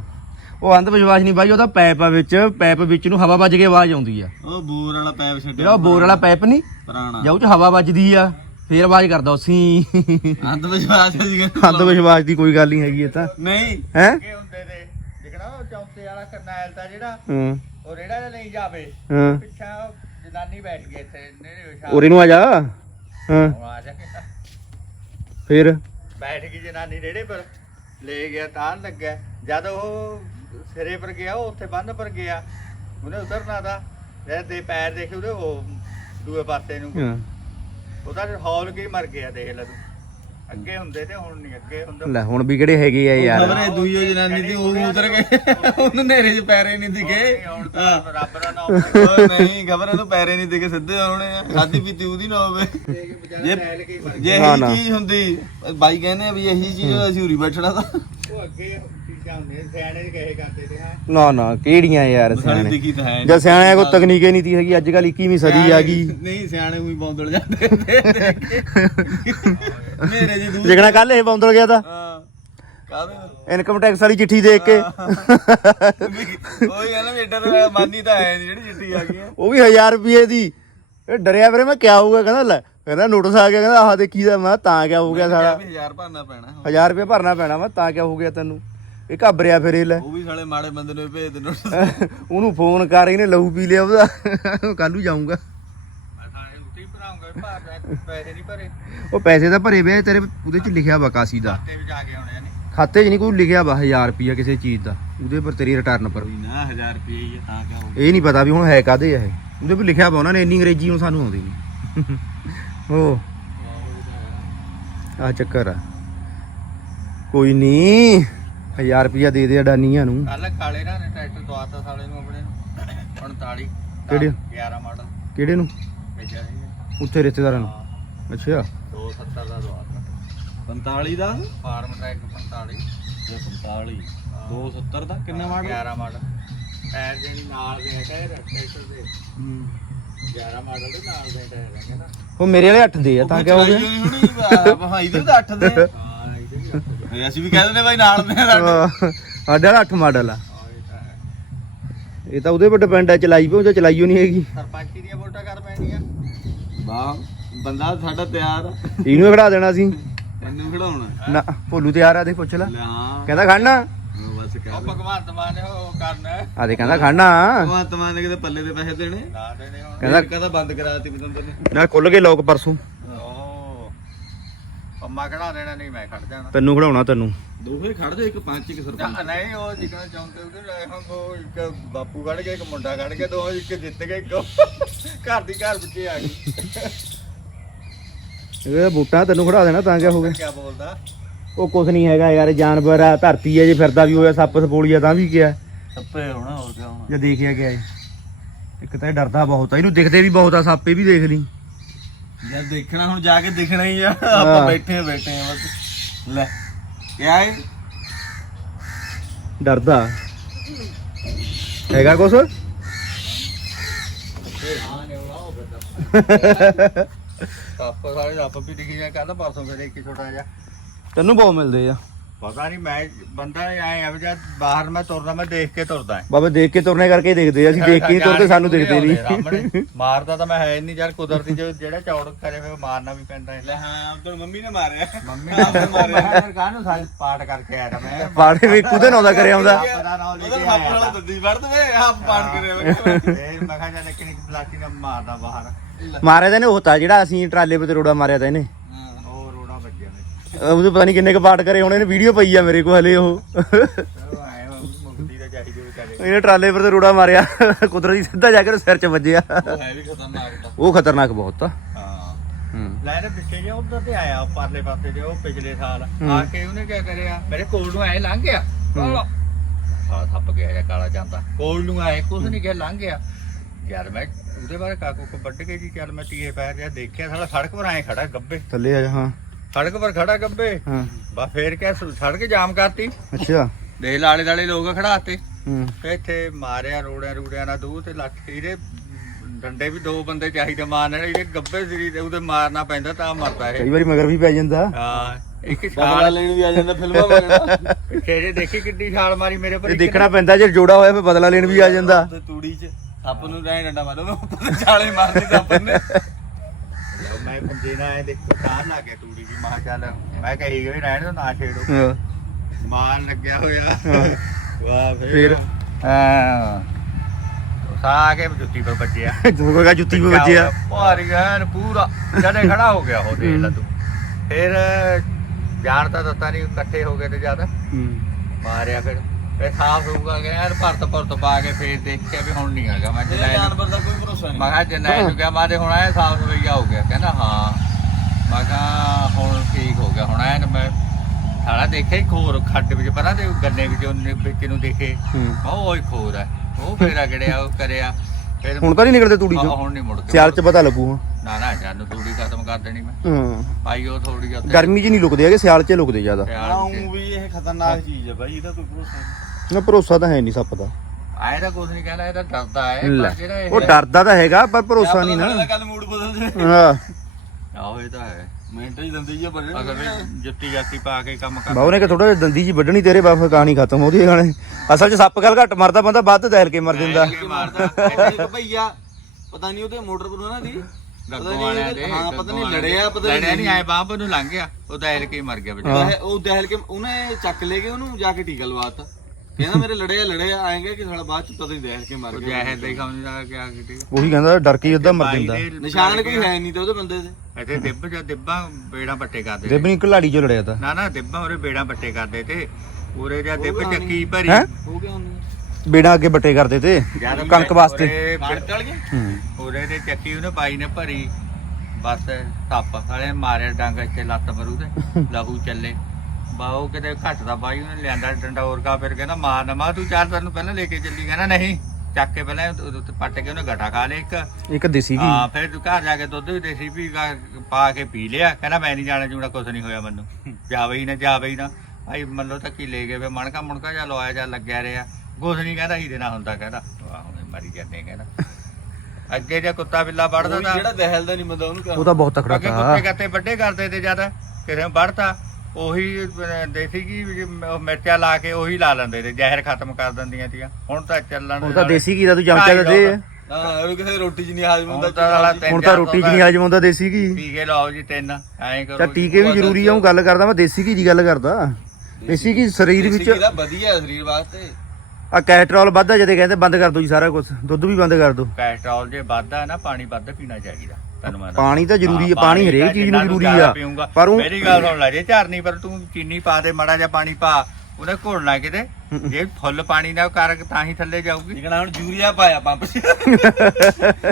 ਉਹ ਅੰਧ ਵਿਸ਼ਵਾਸ ਨਹੀਂ ਬਾਈ ਉਹਦਾ ਪੈਪ ਆ ਵਿੱਚ ਪੈਪ ਵਿੱਚ ਨੂੰ ਹਵਾ ਵੱਜ ਕੇ ਆਵਾਜ਼ ਆਉਂਦੀ ਆ। ਉਹ ਬੋਰ ਵਾਲਾ ਪੈਪ ਛੱਡਿਆ ਜਿਹੜਾ ਉਹ ਬੋਰ ਵਾਲਾ ਪੈਪ ਨਹੀਂ ਪੁਰਾਣਾ। ਜਾਂ ਉਹ 'ਚ ਹਵਾ ਵੱਜਦੀ ਆ ਫੇਰ ਆਵਾਜ਼ ਕਰਦਾ ਉਸੀ ਅੰਧ ਵਿਸ਼ਵਾਸ ਹੈ ਜੀ ਅੰਧ ਵਿਸ਼ਵਾਸ ਦੀ ਕੋਈ ਗੱਲ ਨਹੀਂ ਹੈਗੀ ਇਹ ਤਾਂ। ਨਹੀਂ। ਹੈ? ਅੱਗੇ ਹੁੰਦੇ ਤੇ ਦੇਖਣਾ ਉਹ ਚੌਂਤੇ ਵਾਲਾ ਕਰਨੈਲ ਤਾਂ ਜਿਹੜਾ ਹਾਂ। ਉਹ ਰੇੜਾ ਜਿਹਾ ਨਹੀਂ ਜਾਵੇ। ਹਾਂ। ਪਿੱਛਾ ਉਹ ਜਨਾਨੀ ਬੈਠ ਗਈ ਇੱਥੇ ਨੇੜੇ ਵਿਸ਼ਾ ਉਰੇ ਨੂੰ ਆ ਜਾ। ਹਾਂ। ਆ ਕੇ ਫੇਰ? ਬੈਠ ਗਈ ਜਨਾਨੀ ਰੇੜੇ ਪਰ ਲੈ ਗਿਆ ਤਾਂ ਲੱਗਿਆ। ਜਦ ਉਹ ਸਿਰੇ ਪਰ ਗਿਆ ਉਹ ਉੱਥੇ ਬੰਨ ਪਰ ਗਿਆ। ਉਹਨੇ ਉਤਰਨਾ ਦਾ ਜਦ ਦੇ ਪੈਰ ਦੇਖੇ ਉਹਦੇ ਉਹ ਦੂਏ ਪਾਸੇ ਨੂੰ। ਹਾਂ। ਉਹਦਾ ਹੌਲ ਕੇ ਹੀ ਮਰ ਗਿਆ ਦੇਖ ਲੈ ਤੂੰ। ਅੱਗੇ ਹੁੰਦੇ ਤੇ ਹੁਣ ਨਹੀਂ ਅੱਗੇ ਹੁੰਦਾ। ਲੈ ਹੁਣ ਵੀ ਕਿਹੜੇ ਹੈਗੇ ਆ ਯਾਰ। ਖਬਰੇ ਦੂਈਓ ਜਨਾਨੀ ਦੀ ਉਹ ਉਤਰ ਗਏ ਉਹਨੂੰ ਨੇਰੇ 'ਚ ਪੈਰੇ ਨਹੀਂ ਦਿਖੇ। ਹੁਣ ਹਾਂ। ਤਾਂ ਰੱਬ ਦਾ ਨਾਮ ਓਏ ਨਹੀਂ ਖਬਰ ਇਹਨੂੰ ਪੈਰੇ ਨਹੀਂ ਦਿਖੇ ਸਿੱਧੇ ਆਉਣੇ ਆ। ਖਾਦੀ ਪੀਤੀ ਉਹਦੀ ਨਾ ਹੋਵੇ। ਜੇ ਹੀ ਮਰ ਜੇ ਨਾ, ਇਹੀ। ਚੀਜ਼ ਹੁੰਦੀ ਬਾਈ ਕਹਿੰਦੇ ਆ ਵੀ ਇਹੀ ਚੀਜ਼ ਅਸੀਂ ਉਰੀ ਬੈਠਣਾ ਤਾਂ। ਉਹ ਅੱਗੇ ਚੀਜ਼ਾਂ ਹੁੰਦੀਆਂ ਸਿਆਣੇ ਕਹੇ ਕਰਦੇ ਤੇ ਹਾਂ। ਨਾ ਨਾ ਕਿਹੜੀਆਂ ਯਾਰ ਸਿਆਣੇ? ਦਿਖੀ ਤਾਂ ਹੈ ਜਦ ਸਿਆਣਿਆਂ ਕੋ ਤਕਨੀਕ ਨਹੀਂ ਤੀ ਹੈਗੀ ਅੱਜ ਕੱਲ 21ਵੀਂ ਸਦੀ ਆ ਗਈ। ਨਹੀਂ ਸਿਆਣੇ ਉਹੀ ਬੌਂਦਲ ਜਾਂਦੇ ਮੇਰੇ ਜੀ ਦੂਰ ਜਿਗਣਾ ਕੱਲ ਇਹ ਬੌਂਦਲ ਗਿਆ ਤਾਂ। ਹਾਂ ਕਾਹਦੇ ਇਨਕਮ ਟੈਕਸ ਵਾਲੀ ਚਿੱਠੀ ਦੇਖ ਕੇ। ਉਹੀ ਹੈ ਨਾ ਵੀ ਏਡਾ ਤਾਂ ਮਾਨੀ ਤਾਂ ਹੈ ਨੀ ਜਿਹੜੀ ਚਿੱਠੀ ਆ ਗਈ। ਉਹ ਵੀ 1000 ਰੁਪਏ ਦੀ। ਇਹ ਡਰਿਆ ਵੀਰੇ ਮੈਂ ਕਿਆ ਹੋਊਗਾ ਕਹਿੰਦਾ ਲੈ ਕਹਿੰਦਾ ਨੋਟਿਸ ਆ ਗਿਆ ਕਹਿੰਦਾ ਆਹ ਦੇਖੀ ਦਾ ਮੈਂ ਕਿਹਾ ਤਾਂ ਕਿਆ ਹੋ ਗਿਆ ਸਾਲਾ। ਵੀ ਹਜ਼ਾਰ ਭਰਨਾ ਪੈਣਾ। 1000 ਰੁਪਏ ਭਰਨਾ ਪੈਣਾ ਮੈਂ ਤਾਂ ਕਿਆ ਹੋ ਗਿਆ ਤੈਨੂੰ। ਇਹ ਘਾਬਰਿਆ ਫਿਰ ਇਹ ਲੈ। ਉਹ ਵੀ ਸਾਲੇ ਮਾੜੇ ਬੰਦੇ ਨੂੰ ਭੇਜ ਦੇਣ। ਉਹਨੂੰ ਫੋਨ ਕਰ ਇਹਨੇ ਲਹੂ ਪੀ ਲਿਆ ਉਹਦਾ। ਕੱਲੂ ਜਾਊਂਗਾ। ਉਹ ਪੈਸੇ ਤਾਂ ਭਰੇ ਵੇ ਤੇਰੇ ਉਹਦੇ ਚ ਲਿਖਿਆ ਵਾ ਕਾਸੀ ਦਾ। ਖਾਤੇ ਵਿੱਚ ਆ ਕੇ ਆਉਣੇ ਨੇ। ਖਾਤੇ 'ਚ ਨਹੀਂ ਕੋਈ ਲਿਖਿਆ ਵਾ 1000 ਰੁਪਿਆ ਕਿਸੇ ਚੀਜ਼ ਦਾ। ਉਹਦੇ ਪਰ ਤੇਰੀ ਰਿਟਰਨ ਪਰ ਕੋਈ ਨਾ 1000 ਰੁਪਏ ਹੀ ਆ, ਤਾਂ ਕਿਆ ਹੋ ਇਹ ਨਹੀਂ ਪਤਾ ਵੀ ਹੁਣ ਹੈ ਕਾਦੇ ਆ ਇਹ। ਉਹਦੇ ਪਰ ਲਿਖਿਆ ਵਾ ਉਹਨਾਂ ਨੇ ਇੰਨੀ ਅੰਗਰੇਜ਼ੀ ਹੁਣ ਸਾਨੂੰ ਆਉਂਦੀ ਨਹੀਂ ਹੋ। ਆ ਚੱਕਰ ਆ। ਕੋਈ ਨਹੀਂ 1000 ਰੁਪਿਆ ਦੇ ਦੇ ਅਡਾਨੀਆਂ ਨੂੰ। ਕੱਲ ਕਾਲੇ ਨਾ ਨੇ ਟਰੈਕਟਰ ਦਵਾਤਾ ਸਾਲੇ ਨੂੰ ਆਪਣੇ ਨੂੰ। 39 ਕਿਹੜੇ? 11 ਮਾਡਲ। ਕਿਹੜੇ ਨੂੰ? ਵੇਚਿਆ ਸੀ ਉੱਥੇ ਰਿਸ਼ਤੇਦਾਰਾਂ ਨੂੰ? ਅੱਛਾ। 270 ਦਾ ਦਵਾਤਾ। 45 ਦਾ? ਫਾਰਮ ਟਰੈਕ 45 45 270 ਦਾ ਕਿੰਨਾ ਮਾਡਲ? 11 ਮਾਡਲ। ਟਾਇਰ ਜਿਹੜੀ ਨਾਲ ਦੇ ਹੈਗਾ ਇਹ ਟਰੈਕਟਰ ਦੇ। 11 ਮਾਡਲ ਦੇ ਨਾਲ ਦੇ ਟਾਇਰ ਹੈਗੇ ਨਾ। ਉਹ ਮੇਰੇ ਵਾਲੇ 8 ਦੇ ਆ ਤਾਂ ਕਿਆ ਹੋ ਗਿਆ? ਭਾਈ ਦੇ ਤਾਂ 8 ਦੇ। ਹਾਂ ਅਸੀਂ ਵੀ ਕਹਿ ਦਿੰਦੇ ਬਾਈ ਨਾਲ ਦੇ ਸਾਡੇ। ਸਾਡੇ ਵਾਲਾ 8 ਮਾਡਲ ਆ। ਹਾਂ ਇਹ ਤਾਂ ਹੈ। ਉਹਦੇ ਪਰ ਡਿਪੈਂਡ ਆ ਚਲਾਈ ਪਈ ਉਹ ਜਾਂ ਚਲਾਈਓ ਨਹੀਂ ਹੈਗੀ। ਸਰਪੰਚੀ ਦੀਆਂ ਵੋਟਾਂ ਕਰ ਪੈਣੀਆਂ। ਵਾਹ ਬੰਦਾ ਸਾਡਾ ਤਿਆਰ ਆ। ਇਹਨੂੰ ਹੀ ਖੜਾ ਦੇਣਾ ਸੀ। ਤੈਨੂੰ ਖੜਾਉਣਾ ਨਾ ਭੋਲੂ ਤਿਆਰ ਆ ਦੇ ਪੁੱਛ ਲੈ। ਲੈ ਹਾਂ। ਕਹਿੰਦਾ ਖੜਨਾ। ਬਸ ਉਹ ਕਹਿ ਭਗਵੰਤ ਮਾਨ ਨੇ ਉਹ ਕਰਨਾ। ਹੈ। ਆ ਦੇ ਕਹਿੰਦਾ ਖੜਨਾ। ਭਗਵੰਤ ਮਾਨ ਨੇ ਕਿਤੇ ਪੱਲੇ ਦੇ ਪੈਸੇ ਦੇਣੇ। ਨਾ ਦੇਣੇ ਹੁਣ। ਕਹਿੰਦਾ- ਕਹਿੰਦਾ ਬੰਦ ਕਰਾਤੀ ਬਤੰਦਰ ਨੇ। ਨਾ ਖੁੱਲ ਕੇ ਲੋਕ ਪਰਸੋਂ। ਪੰਮਾ ਖੜਾ ਦੇਣਾ ਨਹੀਂ ਮੈਂ ਖੜ ਜਾਣਾ। ਤੈਨੂੰ ਖੜਾਉਣਾ ਤੈਨੂੰ। ਦੋਵੇਂ ਖੜ ਜਾ ਇੱਕ ਪੰਜ ਇੱਕ ਸਰਪੰਚ। ਜਾਂ ਨਹੀਂ ਉਹ ਜਿਕਣਾ ਚਾਹੁੰਦੇ ਉਹਦੇ ਲੈ ਹੁਣ ਉਹ ਇੱਕ ਬਾਪੂ ਖੜ ਗਿਆ ਇੱਕ ਮੁੰਡਾ ਖੜ ਗਿਆ ਦੋ ਇੱਕ ਜਿੱਤ ਗਏ ਇੱਕ ਘਰ ਦੀ ਘਰ ਵਿੱਚ ਆ ਗਈ ਇਹ ਬੂਟਾ ਤੈਨੂੰ ਖੜਾ ਦੇਣਾ ਤਾਂ ਕਿਆ ਹੋ ਗਿਆ? ਕੀ ਬੋਲਦਾ? ਉਹ ਕੁਛ ਨਹੀਂ ਹੈਗਾ ਯਾਰ ਜਾਨਵਰ ਆ ਧਰਤੀ ਆ ਜੇ ਫਿਰਦਾ ਵੀ ਹੋਇਆ ਸੱਪ ਸਪੋਲੀਆ ਤਾਂ ਵੀ ਗਿਆ ਸੱਪੇ ਹੋਣਾ ਹੋਰ ਕਿਆ ਹੋਣਾ? ਜੇ ਦੇਖਿਆ ਗਿਆ ਇੱਕ ਤਾਂ ਇਹ ਡਰਦਾ ਬਹੁਤ ਆ ਇਹਨੂੰ ਦਿਖਦੇ ਵੀ ਬਹੁਤ ਆ ਸੱਪ ਇਹ ਵੀ ਦੇਖ ਲਈ। ਯਾਰ ਦੇਖਣਾ ਹੁਣ ਜਾ ਕੇ ਦਿਖਣਾ ਹੀ ਆ। ਆਪਾਂ ਬੈਠੇ ਆ ਬੈਠੇ ਆ ਬਸ। ਲੈ ਕਿਆ ਹੈ ਡਰਦਾ। ਹੈਗਾ ਕੁਛ? ਸੱਪ ਸਾਰੇ ਸੱਪ ਵੀ ਦਿਖੀ ਜਾ ਕਹਿੰਦਾ ਪਰਸੋਂ ਫਿਰ ਇੱਕ ਛੋਟਾ ਜਿਹਾ। ਤੈਨੂੰ ਬਹੁਤ ਮਿਲਦੇ ਆ। ਪਤਾ ਨਹੀਂ ਮੈਂ ਬੰਦਾ ਐ ਆ ਵੀ ਜਦ ਬਾਹਰ ਮੈਂ ਤੁਰਦਾ ਮੈਂ ਦੇਖ ਕੇ ਤੁਰਦਾ ਐ। ਬਾਬਾ ਦੇਖ ਕੇ ਤੁਰਨੇ ਕਰਕੇ ਹੀ ਦੇਖਦੇ ਆ ਅਸੀਂ ਦੇਖ ਕੇ ਨਹੀਂ ਤੁਰਦੇ ਸਾਨੂੰ ਦਿਖਦੇ ਨਹੀਂ ਮਾਰਦਾ ਤਾਂ ਮੈਂ ਹੈ ਨਹੀਂ ਯਾਰ ਕੁਦਰਤੀ ਜੋ ਜਿਹੜਾ ਚੌੜ ਕਰੇ ਫਿਰ ਮਾਰਨਾ ਵੀ ਪੈਂਦਾ ਹੈ ਲੈ ਹਾਂ ਉਧਰ ਮੰਮੀ ਨੇ ਮਾਰਿਆ। ਮੰਮੀ ਨੇ ਮਾਰਿਆ। ਕਾਹਨੂੰ ਸਾਲ ਪਾਠ ਕਰਕੇ ਆਇਆ ਤਾਂ ਮੈਂ? ਪਾੜੇ ਵੀ ਕੁਦੇ ਨਾ ਆਉਂਦਾ ਕਰੇ ਆਉਂਦਾ ਪਤਾ ਨਾ ਉਹਦਾ ਹੱਥ ਵਾਲਾ ਦੱਦੀ ਵੜ ਦਵੇ ਆਪ ਪਾਣ ਕਰਿਆ ਵੇ ਫੇਰ ਮੈਂ ਕਿਹਾ ਚੱਲ ਇੱਕ ਨਿਕ ਨਾਲ ਮਾਰਦਾ ਬਾਹਰ। ਮਾਰਿਆ ਤਾਂ ਇਹਨੇ ਹੋਤਾ ਜਿਹੜਾ ਅਸੀਂ ਟਰਾਲੇ 'ਤੇ ਰੋੜਾ ਮਾਰਿਆ ਤਾਂ ਇਹਨੇ। ਉਹ ਉਹਦੇ ਪਤਾ ਨਹੀਂ ਕਿੰਨੇ ਕ ਪਾਟ ਕਰੇ ਹੁਣ ਇਹਨੇ ਵੀਡੀਓ ਪਈ ਆ ਮੇਰੇ ਕੋਲ ਹਲੇ ਉਹ। ਦਾ ਇਹਨੇ ਟਰਾਲੇ ਪਰ ਤੇ ਰੋੜਾ ਮਾਰਿਆ। ਕੁਦਰਤੀ ਸਿੱਧਾ ਜਾ ਕੇ ਸਿਰ 'ਚ ਵੱਜਿਆ। ਉਹ ਹੈ ਵੀ ਖਤਰਨਾਕ ਤਾਂ ਉਹ ਖਤਰਨਾਕ ਬਹੁਤ ਆ। ਹਾਂ। ਹੂੰ। ਲੈ ਨੇ ਪਿੱਛੇ ਜੇ ਉਧਰ ਤੇ ਆਇਆ ਉਹ ਪਰਲੇ ਪਾਸੇ ਜੇ ਉਹ ਪਿਛਲੇ ਸਾਲ। ਆ ਕੇ ਉਹਨੇ ਕੀ ਕਰਿਆ? ਮੇਰੇ ਕੋਲ ਨੂੰ ਆਏ ਲੰਘ ਗਿਆ। ਸਾਲਾ ਥੱਪ ਗਿਆ ਜਾਂ ਕਾਲਾ ਜਾਂਦਾ। ਕੋਲ ਨੂੰ ਆਏ ਕੁਝ ਨਹੀਂ ਗਿਆ ਲੰਘ ਗਿਆ। ਯਾਰ ਮੈਂ ਉਹਦੇ ਬਾਰੇ ਕਾਕੂ ਕੋ ਵੱਢ ਕੇ ਜੀ ਚੱਲ ਮੈਂ ਤੀਏ ਪੈਰ ਜਿਹਾ ਦੇਖਿਆ ਸਾਲਾ ਸੜਕ ਪਰ ਆਏ ਖੜਾ ਗੱਬੇ। ਥੱਲੇ ਆ ਜਾ ਹਾਂ। ਸੜਕ ਪਰ ਖੜਾ ਗੱਬੇ ਹਾਂ। ਬਾ ਫੇਰ ਕਿਆ ਸ- ਸੜਕ ਜਾਮ ਕਰਤੀ। ਅੱਛਾ। ਦੇਖ ਲਾਲੇ ਦਾਲੇ ਲੋਕ ਖੜਾਤੇ। ਹੂੰ। ਫੇ ਇੱਥੇ ਮਾਰਿਆ ਰੋੜਿਆਂ ਰੂੜਿਆਂ ਨਾਲ ਦੂਹ ਤੇ ਲੱਖ ਇਹਦੇ ਡੰਡੇ ਵੀ ਦੋ ਬੰਦੇ ਚਾਹੀਦੇ ਮਾਰਨ ਵਾਲੇ ਇਹਦੇ ਗੱਬੇ ਸਰੀ ਤੇ ਉਹਦੇ ਮਾਰਨਾ ਪੈਂਦਾ ਤਾਂ ਮਰਦਾ ਕਈ ਇਹ ਵਾਰੀ ਮਗਰ ਵੀ ਪੈ ਜਾਂਦਾ। ਹਾਂ ਇੱਕ ਬਦਲਾ ਛਾਲ ਲੈਣ ਵੀ ਆ ਜਾਂਦਾ ਫਿਲਮਾਂ ਵਗੈਰਾ। ਪਿੱਛੇ ਜੇ ਦੇਖੀ ਕਿੱਡੀ ਛਾਲ ਮਾਰੀ ਮੇਰੇ ਪਰ ਇਹ ਦੇਖਣਾ ਪੈਂਦਾ ਜੇ ਜੋੜਾ ਹੋਇਆ ਫਿਰ ਬਦਲਾ ਲੈਣ ਵੀ ਆ ਜਾਂਦਾ। ਤੇ ਤੂੜੀ 'ਚ ਸੱਪ ਨੂੰ ਰਹਿ ਡੰਡਾ ਮਾਰੋ ਛਾਲੇ ਮਾਰਨੀ ਸੱਪ ਨੇ। ਮੈਂ ਪੰਜੇ ਨਾਲ ਐ ਦੇਖੋ ਤਾਂ ਲੱਗ ਗਿਆ ਤੂੜੀ ਦੀ ਮਾਂ ਚੱਲ ਮੈਂ ਕਹੀ ਗਈ ਰਹਿਣ ਦੋ ਨਾ ਛੇੜੋ। ਹਾਂ। ਮਾਰ ਲੱਗਿਆ ਹੋਇਆ। ਹਾਂ। ਵਾਹ ਫਿਰ? ਹਾਂ। ਸਾ ਕੇ ਜੁੱਤੀ ਪਰ ਵੱਜਿਆ। ਜੋਗਾ ਜੁੱਤੀ 'ਤੇ ਵੱਜਿਆ ਭਾਰੀ ਐਨ ਪੂਰਾ ਜਦੇ ਖੜਾ ਹੋ ਗਿਆ ਉਹ ਦੇਖ ਲੈ ਤੂੰ। ਫਿਰ ਜਾਣ ਤਾਂ ਦਿੱਤਾ ਨਹੀਂ ਇਕੱਠੇ ਹੋ ਗਏ ਤੇ ਹੂੰ। ਮਾਰਿਆ ਫਿਰ। ਫਿਰ ਸਾਫ਼ ਹੋਊਗਾ ਕਿ ਭਰਤ ਭਰਤ ਪਾ ਕੇ ਫਿਰ ਦੇਖਿਆ ਵੀ ਹੁਣ ਨਹੀਂ ਹੈਗਾ। ਮੈਂ ਇਹ ਜਨਾਇਨ ਜਾਨਵਰ ਦਾ ਕੋਈ ਭਰੋਸਾ ਨਹੀਂ। ਮੈਂ ਕਿਹਾ ਜਨਾਇਨ ਨੂੰ ਕਿਹਾ ਮਾਰੇ ਹੁਣ ਆਇਆ ਸਾਫ਼ ਸਵਈਆ ਹੋ ਗਿਆ। ਕਹਿੰਦਾ ਹਾਂ। ਮੈਂ ਕਿਹਾ ਹੁਣ ਠੀਕ ਹੋ ਗਿਆ। ਹੁਣ ਐਨ ਮੈਂ ਸਾਲਾ ਦੇਖਿਆ ਹੀ ਖੋਰ ਖੱਡ ਵਿੱਚ ਪਰਾਂ ਤੇ ਗੰਨੇ ਵਿੱਚ ਉਹਨੇ ਵਿੱਚ ਨੂੰ ਦੇਖੇ। ਉਹ ਹੀ ਖੋਰ ਹੈ। ਉਹ ਫੇਰ ਅਗੜਿਆ ਉਹ ਕਰਿਆ। ਫਿਰ ਹੁਣ ਤਾਂ ਨਹੀਂ ਨਿਕਲਦੇ ਤੂੜੀ ਚੋਂ? ਹੁਣ ਨਹੀਂ ਮੁੜ ਕੇ ਸਿਆਲ 'ਚ ਪਤਾ ਲੱਗੂ ਹਾਂ। ਨਾ ਨਾ ਜਾਨੂੰ ਤੂੜੀ ਖਤਮ ਕਰ ਦੇਣੀ ਮੈਂ। ਹਾਂ। ਪਾਈ ਉਹ ਥੋੜੀ ਉੱਥੇ। ਗਰਮੀ 'ਚ ਨਹੀਂ ਲੁਕਦੇ ਹੈਗੇ ਸਿਆਲ 'ਚ ਲੁਕਦੇ ਜ਼ਿਆਦਾ। ਸਿਆਲ ਆਉਂ। ਵੀ ਇਹ ਖਤਰਨਾਕ ਚੀਜ਼ ਹੈ ਬਾਈ ਇਹਦਾ ਕੋਈ ਭਰੋਸਾ ਨਹੀਂ। ਨਾ ਭਰੋਸਾ ਤਾਂ ਹੈ ਨਹੀਂ ਸੱਪ ਦਾ। ਆਏ ਤਾਂ ਕੁਝ ਨਹੀਂ ਕਹਿਣਾ ਇਹ ਤਾਂ ਡਰਦਾ ਹੈ ਲੈ, ਪਰ ਜਿਹੜਾ ਇਹ ਉਹ ਡਰਦਾ ਤਾਂ ਹੈਗਾ ਪਰ ਭਰੋਸਾ ਨਹੀਂ ਨਾ ਕੱਲ ਮੂਡ ਬਦਲ ਜੇ ਹਾਂ। ਆਹੋ ਇਹ ਤਾਂ ਹੈ। ਮਿੰਟ ਹੀ ਦੰਦੀ ਜੇ ਬੜੇ ਅਗਰ ਵੀ ਜੁੱਤੀ ਜਾਤੀ ਪਾ ਕੇ ਕੰਮ ਕਰ ਬਾਉ ਨੇ ਕਿ ਥੋੜਾ ਜਿਹਾ ਦੰਦੀ ਜੀ ਵੱਢਣੀ ਤੇਰੇ ਬਾਪ ਕਹਾਣੀ ਖਤਮ ਉਹਦੀ ਗਾਣੇ ਅਸਲ 'ਚ ਸੱਪ ਗੱਲ ਘੱਟ ਮਰਦਾ ਬੰਦਾ ਵੱਧ ਦਹਿਲ ਕੇ ਮਰ ਜਾਂਦਾ। ਮਾਰਦਾ। ਭਈਆ ਪਤਾ ਨਹੀਂ ਉਹਦੇ ਮੋਟਰ ਪਰ ਦੀ? ਨੀ ਵਾਲਿਆਂ ਇਹਦੇ- ਦੇ ਹਾਂ, ਪਤਾ ਗੱਗੋਂ ਨੀ ਵਾਲਿਆਂ ਲੜਿਆ, ਪਤਾ ਲੜਿਆ ਨਹੀਂ ਨਹੀਂ। ਆਏ ਬਾਂਹ ਨੂੰ ਲੰਘ ਗਿਆ ਉਹ ਤਾਂ ਐਲ ਕੇ ਹੀ ਮਰ ਗਿਆ ਦਹਿ- ਉਹ ਦਹਿਲ ਕੇ ਉਹਨੇ ਚੱਕ ਲੈ ਕੇ ਉਹਨੂੰ ਜਾ ਕੇ ਟੀਕਾ ਲਵਾਤਾ। ਕਹਿੰਦਾ ਮੇਰੇ ਲੜਿਆ ਲੜਿਆ ਆਏਗਾ ਕਿ ਸਾਲਾ ਬਾਅਦ ਚ ਪਤਾ ਨਹੀਂ ਦਹਿਲ ਕੇ ਮਰ ਗਿਆ ਜਹਿਰ ਦੇ ਸਮਝਦਾ ਕਿ ਆ ਕਿਤੇ। ਉਹੀ ਕਹਿੰਦਾ ਡਰ ਕੇ ਅੱਧਾ ਮਰ ਜਾਂਦਾ। ਨਿਸ਼ਾਨ ਕੋਈ ਹੈ ਨਹੀਂ ਤੇ ਉਹਦੇ ਬੰਦੇ ਦੇ। ਇੱਥੇ ਦਿੱਬ ਜਾਂ ਦਿੱਬਾਂ ਬੇੜਾਂ ਪੱਟੇ ਕਰਦੇ ਦੇਬ ਨਹੀਂ ਘਲਾੜੀ 'ਚ ਲੜਿਆ ਤਾਂ। ਨਾ ਨਾ ਦਿੱਬਾਂ ਉਰੇ ਬੇੜਾਂ ਪੱਟੇ ਕਰਦੇ ਤੇ ਉਰੇ ਜਾਂ ਦਿੱਬ ਚੱਕੀ ਭਰੀ। ਹੈਂ? ਹੋ ਗਿਆ ਉਹਨੂੰ ਬੇੜਾ ਅੱਗੇ ਬੱਟੇ ਕਰਦੇ ਤੇ। ਕਣਕ ਵਾਸਤੇ। ਉਰੇ ਕਣਕ ਚਲ ਗਿਆ ਹੂੰ। ਉਰੇ ਦੇ ਚੱਕੀ ਉਹਨੇ ਪਾਈ ਨੇ ਭਰੀ। ਬਸ ਸੱਪ ਸਾਲੇ ਮਾਰਿਆ ਡੰਗ ਇੱਥੇ ਲੱਤ ਮਰੂ ਤੇ। ਲਹੂ ਚੱਲੇ। ਬਾਉ ਕਿਤੇ ਘੱਟ ਦਾ ਬਾਈ ਉਹਨੇ ਲਿਆਂਦਾ ਡੰਡਾ ਹੋਰ ਕਾ ਫਿਰ ਕਹਿੰਦਾ ਮਾਰ ਨਾ ਮਾ ਤੂੰ ਚਾਰ ਦਿਨ ਨੂੰ ਪਹਿਲਾਂ ਲੈ ਕੇ ਚੱਲੀ ਕਹਿੰਦਾ ਨਹੀਂ ਚੱਕ ਕੇ ਪਹਿਲਾਂ ਉਹਦੇ ਉੱਤੇ ਪੱਟ ਕੇ ਉਹਨੇ ਗਟਾ ਖਾ ਲਿਆ ਇੱਕ। ਇੱਕ ਦੇਸੀ ਵੀ ਹਾਂ ਫਿਰ ਤੂੰ ਘਰ ਜਾ ਕੇ ਦੁੱਧ ਵੀ ਦੇਸੀ ਵੀ ਗਾ- ਪਾ ਕੇ ਪੀ ਲਿਆ ਕਹਿੰਦਾ ਮੈਂ ਨਹੀਂ ਜਾਣਾ ਜੂਣਾ ਕੁਝ ਨਹੀਂ ਹੋਇਆ ਮੈਨੂੰ। ਜਾਵੇ ਹੀ ਨਾ ਜਾਵੇ ਹੀ ਨਾ। ਭਾਈ ਮੰਨੋ ਤਾਂ ਕੀ ਲੈ ਗਏ ਵੇ ਮਣਕਾ ਮੁਣਕਾ ਜਾਂ ਲਵਾਇਆ ਜਾਂ ਲੱਗਿਆ ਰਿਹਾ। ਕੁਝ ਨਹੀਂ ਕਹਿੰਦਾ ਹੀ ਦੇਣਾ ਹੁੰਦਾ ਕਹਿੰਦਾ ਵਾਹ ਹੁਣੇ ਮਰੀ ਜਾਂਦੇ ਕਹਿੰਦਾ। ਅੱਗੇ ਜੇ ਕੁੱਤਾ ਬਿੱਲਾ ਵੜਦਾ ਤਾਂ ਜਿਹੜਾ ਦਹਿਲ ਦਾ ਨਹੀਂ ਬੰਦਾ ਉਹਨੂੰ ਉਹ ਤਾਂ ਬਹੁਤ ਤਕੜਾ ਅੱਗੇ ਕੁੱਤੇ ਕੱਤੇ ਵੱਡੇ ਕਰਦੇ ਤੇ ਜਦ ਕਿਸੇ ਨੂੰ ਵੜਤਾ ਉਹੀ ਅਹ, ਦੇਸੀ ਕੀ ਮਿਰਚਾਂ ਲਾ ਕੇ ਉਹੀ ਲਾ ਲੈਂਦੇ ਤੇ ਜ਼ਹਿਰ ਖਤਮ ਕਰ ਦਿੰਦੀਆਂ ਤੀਆਂ। ਹੁਣ ਤਾਂ ਚੱਲਣ ਹੁਣ ਤਾਂ ਦੇਸੀ ਕੀ ਦਾ ਤੂੰ ਚਮਚਾ ਦੇ ਦੇ। ਹਾਂ ਉਹ ਕਿਸੇ ਰੋਟੀ ਚ ਨਹੀਂ ਹਾਜ਼ਮ ਹੁੰਦਾ ਹੁਣ ਤਾਂ ਸਾਲਾ ਤਿੰਨ ਹੁਣ ਤਾਂ ਚਾਰ ਰੋਟੀ 'ਚ ਨਹੀਂ ਹਾਜ਼ਮ ਹੁੰਦਾ ਦੇਸੀ ਕੀ ਟੀਕੇ ਲਾਓ ਜੀ ਤਿੰਨ ਐਂ ਕਰੋ ਤਾਂ ਜੀ। ਟੀਕੇ ਵੀ ਜ਼ਰੂਰੀ ਆ ਉਹ ਗੱਲ ਕਰਦਾ ਮੈਂ ਦੇਸੀ ਕੀ ਦੀ ਗੱਲ ਕਰਦਾ। ਦੇਸੀ ਕੀ ਸਰੀਰ ਦੇਸੀ ਵਿੱਚ ਘੀ ਦਾ ਵਧੀਆ ਹੈ ਸਰੀਰ ਵਾਸਤੇ। ਆ ਕੈਸਟਰੋਲ ਵੱਧਦਾ ਜਦੇ ਕਹਿੰਦੇ ਬੰਦ ਕਰ ਦੋ ਜੀ ਸਾਰਾ ਕੁਝ ਦੁੱਧ ਵੀ ਬੰਦ ਕਰ ਦੋ। ਕੈਸਟਰੋਲ ਜੇ ਵੱਧਦਾ ਹੈ ਨਾ ਪਾਣੀ ਵੱਧ ਪੀਣਾ ਚਾਹੀਦਾ। ਪਾਣੀ ਤਾਂ ਜ਼ਰੂਰੀ ਹੈ ਪਾਣੀ ਹਰੇਕ ਚੀਜ਼ ਨੂੰ ਜ਼ਰੂਰੀ ਜ਼ਿਆਦਾ ਆ। ਪਰ ਉਹ ਮੇਰੀ ਗੱਲ ਸੁਣ ਲੈ ਜੇ ਝਰਨੀ ਪਰ ਤੂੰ ਚੀਨੀ ਪਾ ਦੇ ਮੜਾ ਜਿਹਾ ਪਾਣੀ ਪਾ ਉਹਨੇ ਘੋਲਣਾ ਕਿਤੇ। ਜੇ ਫੁੱਲ ਪਾਣੀ ਨਾਲ ਕਰ ਤਾਂ ਹੀ ਥੱਲੇ ਜਾਊਗੀ। ਜਿਕਣਾ ਹੁਣ ਯੂਰੀਆ ਪਾਇਆ ਪੰਪ 'ਚ।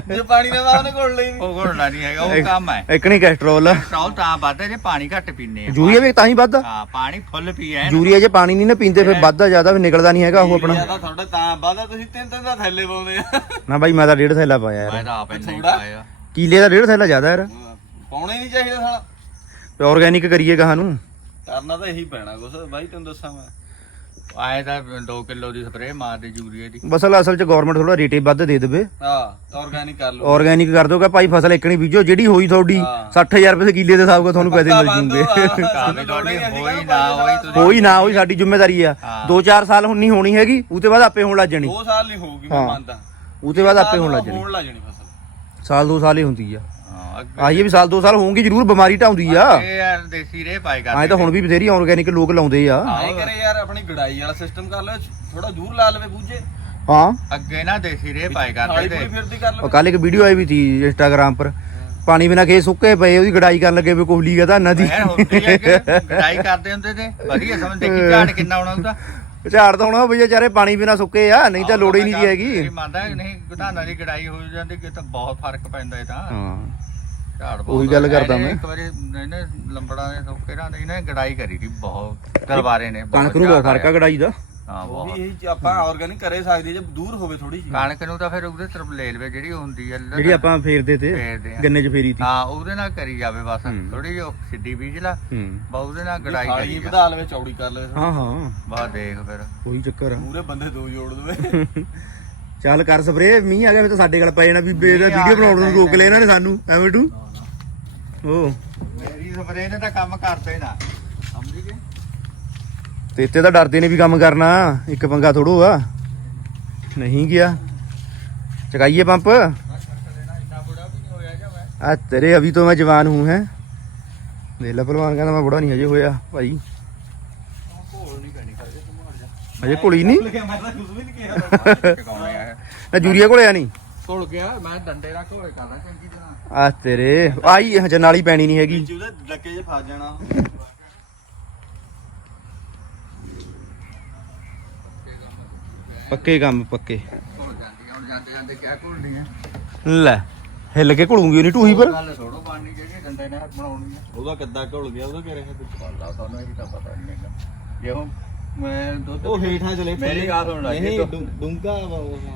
ਜੇ ਪਾਣੀ ਦਾ ਵਾ ਉਹਨੇ ਲਈ। ਉਹ ਘੋਲਣਾ ਨਹੀਂ ਹੈਗਾ ਉਹ ਕੰਮ ਹੈ। ਇੱਕ ਨਹੀਂ ਕੈਸਟਰੋਲ ਕੈਸਟਰੋਲ ਤਾਂ ਵੱਧਦਾ ਜੇ ਪਾਣੀ ਘੱਟ ਪੀਨੇ ਆ। ਯੂਰੀਆ ਵੀ ਤਾਂ ਹੀ ਵੱਧਦਾ ਹਾਂ ਪਾਣੀ ਫੁੱਲ ਪੀਏ ਯੂਰੀਆ ਜੇ ਪਾਣੀ ਨਹੀਂ ਨਾ ਪੀਂਦੇ ਫਿਰ ਵੱਧਦਾ ਜ਼ਿਆਦਾ ਵੀ ਨਿਕਲਦਾ ਨਹੀਂ ਹੈਗਾ ਉਹ ਆਪਣਾ। ਯੂਰੀਆ ਤਾਂ ਤੁਹਾਡਾ ਤਾਂ ਵਾਦਾ ਤੁਸੀਂ ਤਿੰਨ ਤਿੰਨ ਦਾ ਥੈਲੇ ਪਾਉਂਦੇ ਆ। ਨਾ ਬਾਈ ਮੈਂ ਤਾਂ ਡੇਢ ਥੈਲਾ ਪਾਇਆ ਮੈਂ ਯਾਰ ਤਾਂ ਆਪ ਇੰਨਾ ਹੀ। ਪਾਇਆ। ਕੀਲੇ ਦਾ ਡੇਢ ਥੈਲਾ ਜ਼ਿਆਦਾ ਯਾਰ। ਪਾਉਣਾ ਹੀ ਨਹੀਂ ਚਾਹੀਦਾ ਸਾਲਾ। ਤੇ ਆਰਗੈਨਿਕ ਕਰੀਏ ਕਹਾਂ ਨੂੰ। ਕਰਨਾ ਤਾਂ ਇਹੀ ਪੈਣਾ ਕੁਛ ਬਾਈ ਤੈਨੂੰ ਦੱਸਾਂ ਮੈਂ। ਆਏ ਤਾਂ 2 ਕਿਲੋ ਦੀ ਸਪਰੇਅ ਮਾਰ ਦੇ ਯੂਰੀਆ ਦੀ। ਬਸ ਅਸਲ ਚ ਗਵਰਨਮੈਂਟ ਥੋੜਾ ਰੇਟੇ ਵੱਧ ਦੇ ਦੇਵੇ। ਹਾਂ ਆਰਗੈਨਿਕ ਕਰ ਲਓ ਆਰਗੈਨਿਕ ਕਰ ਦੋਗਾ ਭਾਈ ਫਸਲ ਇੱਕਣੀ ਬੀਜੋ ਜਿਹੜੀ ਹੋਈ ਤੁਹਾਡੀ ਹਾਂ। 60000 ਰੁਪਏ ਦੇ ਕਿੱਲੇ ਦੇ ਹਿਸਾਬ ਨਾਲ ਤੁਹਾਨੂੰ ਪੈਸੇ ਮਿਲ ਜੂਗੇ। ਹੋਈ ਨਾ ਹੋਈ ਸਾਡੀ ਜ਼ਿੰਮੇਵਾਰੀ ਆ। ਹਾਂ। 2-4 ਸਾਲ ਹੁਣ ਨਹੀਂ ਹੋਣੀ ਹੈਗੀ ਉਹ ਤੋਂ ਬਾਅਦ ਆਪੇ ਹੋਣ ਲੱਗ ਜਾਣੀ। ਦੋ ਸਾਲ ਨਹੀਂ ਹੋਊਗੀ ਮੈਂ ਹਾਂ। ਮੰਨਦਾ। ਉਹ ਤੋਂ ਬਾਅਦ ਆਪੇ ਹੋਣ ਲੱਗ ਜਾਣੀ ਹੋਣ ਲੱਗ ਜਾਣੀ ਫਸਲ ਸਾਲ ਦੋ ਸਾਲ ਹੀ ਹੁੰਦੀ ਆ। ਹਾਂ ਅੱਗੇ ਆਈਏ ਵੀ ਸਾਲ ਦੋ ਸਾਲ ਹੋਣਗੇ ਜ਼ਰੂਰ ਬਿਮਾਰੀ ਢਾਉਂਦੀ ਆ। ਇਹ ਯਾਰ ਦੇਸੀ ਰੇ ਪਾਈ ਕਰਦੇ ਐਂ ਤਾਂ ਹੁਣ ਵੀ ਬਥੇਰੀ ਆਰਗੈਨਿਕ ਲੋਕ ਲਾਉਂਦੇ ਆ। ਐਂ ਕਰੇ ਯਾਰ ਆਪਣੀ ਗੜਾਈ ਵਾਲਾ ਸਿਸਟਮ ਕਰ ਲਓ ਥੋੜਾ ਦੂਰ ਲਾ ਲਵੇ ਬੂਝੇ। ਹਾਂ। ਅੱਗੇ ਨਾ ਦੇਸੀ ਰੇ ਪਾਈ ਥਾਲੀ ਕਰਦੇ ਪੂਰੀ ਤੇ ਫਿਰਦੀ ਕਰ ਉਹ ਲਵੇ ਕੱਲ ਇੱਕ ਵੀਡੀਓ ਆਈ ਵੀ ਸੀ ਇੰਸਟਾਗ੍ਰਾਮ ਪਰ। ਪਾਣੀ ਬਿਨਾ ਖੇਤ ਸੁੱਕੇ ਪਏ ਉਹਦੀ ਗੜਾਈ ਕਰਨ ਲੱਗੇ ਵੀ ਕੋਹਲੀ ਗਾ ਧਾਨਾਂ ਦੀ। ਯਾਰ ਹੁੰਦੀ ਹੈ ਕਿ ਗੜਾਈ ਕਰਦੇ ਹੁੰਦੇ ਤੇ ਵਧੀਆ ਸਮਝ ਦੇਖੀ ਝਾੜ ਕਿੰਨਾ ਆਉਣਾ ਉਹਦਾ। ਝਾੜ ਤਾਂ ਹੋਣਾ ਬਈ ਚਾਰੇ ਪਾਣੀ ਬਿਨਾ ਸੁੱਕੇ ਆ ਨਹੀਂ ਤਾਂ ਲੋੜ ਹੀ ਨਹੀਂ ਜੀ ਹੈਗੀ। ਮੰਨਦਾ ਨਹੀਂ ਘਟਾਨਾ ਦੀ ਗੜਾਈ ਹੋ ਜਾਂਦੀ ਕਿ ਤਾਂ ਬਹੁਤ ਫ਼ਰਕ ਪੈਂਦਾ ਇਹ ਤਾਂ। ਹਾਂ। ਝਾੜ ਉਹੀ ਗੱਲ ਕਰਦਾ ਮੈਂ। ਇੱਕ ਵਾਰੀ ਇਹਨੇ ਲੰਬੜਾ ਦੇ ਸੋਕੇ ਨਾਲ ਇਹਨੇ ਗੜਾਈ ਕਰੀ ਦੀ ਬਹੁਤ ਕਰਵਾਰੇ ਨੇ ਬਹੁਤ ਕਣਕ ਨੂੰ ਬਹੁਤ ਝਾੜ ਫ਼ਰਕ ਆ ਗੜਾਈ ਦਾ। ਹਾਂ ਉਹ ਬਹੁਤ। ਵੀ ਇਹ ਆਪਾਂ ਆਰਗੈਨਿਕ ਕਰੇ ਸਕਦੇ ਜੇ ਦੂਰ ਹੋਵੇ ਥੋੜੀ ਜਿਹੀ। ਕਣਕ ਨੂੰ ਤਾਂ ਫਿਰ ਉਹਦੇ ਤਰਫ ਲੈ ਲਵੇ ਜਿਹੜੀ ਉਹ ਹੁੰਦੀ ਹੈ ਜਿਹੜੀ ਆਪਾਂ ਫੇਰਦੇ ਤੇ ਫੇਰਦੇ ਆ। ਗੰਨੇ 'ਚ ਫੇਰੀ ਤੀ। ਹਾਂ ਉਹਦੇ ਨਾਲ ਕਰੀ ਜਾਵੇ ਬਸ। ਹੂੰ। ਥੋੜੀ ਜਿਹੀ ਉਹ ਸਿੱਧੀ ਬੀਜ ਲਾ ਹੂੰ। ਬਸ ਉਹਦੇ ਨਾਲ ਗੜਾਈ ਖਾਲੀ ਕਰੀ ਜਾ। ਵਧਾ ਲਵੇ ਚੌੜੀ ਕਰ ਲਵੇ। ਹਾਂ ਹਾਂ। ਬਸ ਦੇਖ ਫਿਰ। ਉਹੀ ਚੱਕਰ ਆ। ਬੰਦੇ ਦੋ ਜੋੜ ਦੇਵੇ। ਚੱਲ ਕਰ ਸਪਰੇ ਮੀਂਹ ਆ ਗਿਆ ਫਿਰ ਤਾਂ ਸਾਡੇ ਕੋਲ ਪੈ ਜਾਣਾ ਵੀ ਬੇ ਦਾ ਮੀਂਹ ਆ ਵੀਡੀਓ ਬਣਾਉਣ ਨੂੰ ਰੋਕ ਲਿਆ ਇਹਨਾਂ ਨੇ ਸਾਨੂੰ ਐਵੇਂ ਟੂ। ਉਹ ਮੇਰੀ ਸਪਰੇ ਨੇ ਤਾਂ ਕੰਮ ਕਰਦਾ ਹੀ ਨਾ। ਤੇ ਇੱਥੇ ਤਾਂ ਡਰਦੇ ਨੇ ਵੀ ਕੰਮ ਕਰਨਾ ਇੱਕ ਪੰਗਾ ਥੋੜੋ ਆ। ਨਹੀਂ ਗਿਆ। ਚਕਾਈਏ ਪੰਪ? ਜਾਂ ਆ ਤੇਰੇ ਅਭੀ ਤੋਂ ਮੈਂ ਜਵਾਨ ਹੂੰ ਹੈ। ਦੇਖ ਲੈ ਪਹਿਲਵਾਨ ਕਹਿੰਦਾ ਮੈਂ ਬੁੜਾ ਨਹੀਂ ਅਜੇ ਹੋਇਆ ਭਾਈ। ਘੋਲ ਨਹੀਂ ਕਰਨੀ ਕਰਦੇ ਤੂੰ ਮਾਰ ਜਾ ਅਜੇ ਘੁਲੀ ਨਹੀਂ ਆ ਨਾ ਜੂਰੀਆ ਘੁਲਿਆ ਨਹੀਂ ਘੋਲ ਗਿਆ ਮੈਂ ਡੰਡੇ ਨਾਲ ਘੋਲ ਕਰਦਾ ਚੰਗੀ ਤਰ੍ਹਾਂ। ਆ ਤੇਰੇ ਆਈ ਹਜੇ ਨਾਲੀ ਪੈਣੀ ਨਹੀਂ ਹੈਗੀ। ਉਹਦੇ ਡੱਕੇ 'ਚ ਫਸ ਜਾਣਾ। ਪੱਕੇ ਕੰਮ ਪੱਕੇ। ਘੋਲ ਜਾਂਦੀ ਹੁਣ ਜਾਂਦੇ ਜਾਂਦੇ ਕਿਆ ਘੋਲਣੀ ਹੈ ਲੈ ਹਿੱਲ ਕੇ ਘੁਲੂਗੀ ਉਹਨੀ ਟੂਹੀ ਪਰ। ਗੱਲ ਥੋੜੋ ਬਣਨੀ ਜਿਹੜੀ ਡੰਡੇ ਨਾਲ ਬਣਾਉਣੀ ਹੈ ਉਹਦਾ ਕਿੱਦਾਂ ਘੁਲ ਗਿਆ ਉਹਦਾ ਕਿਹ ਰਿਹਾ ਕੁਝ ਅੱਲਾ ਤੁਹਾਨੂੰ ਇਹ ਤਾਂ ਪਤਾ ਨਹੀਂ ਹੈਗਾ। ਜੇ ਹੁਣ ਮੈਂ ਦੁੱਧ ਉਹ ਹੇਠਾਂ ਚਲੇ ਮੇਰੀ ਗੱਲ ਸੁਣ ਲੈ, ਨਹੀਂ ਡੂੰਗਾ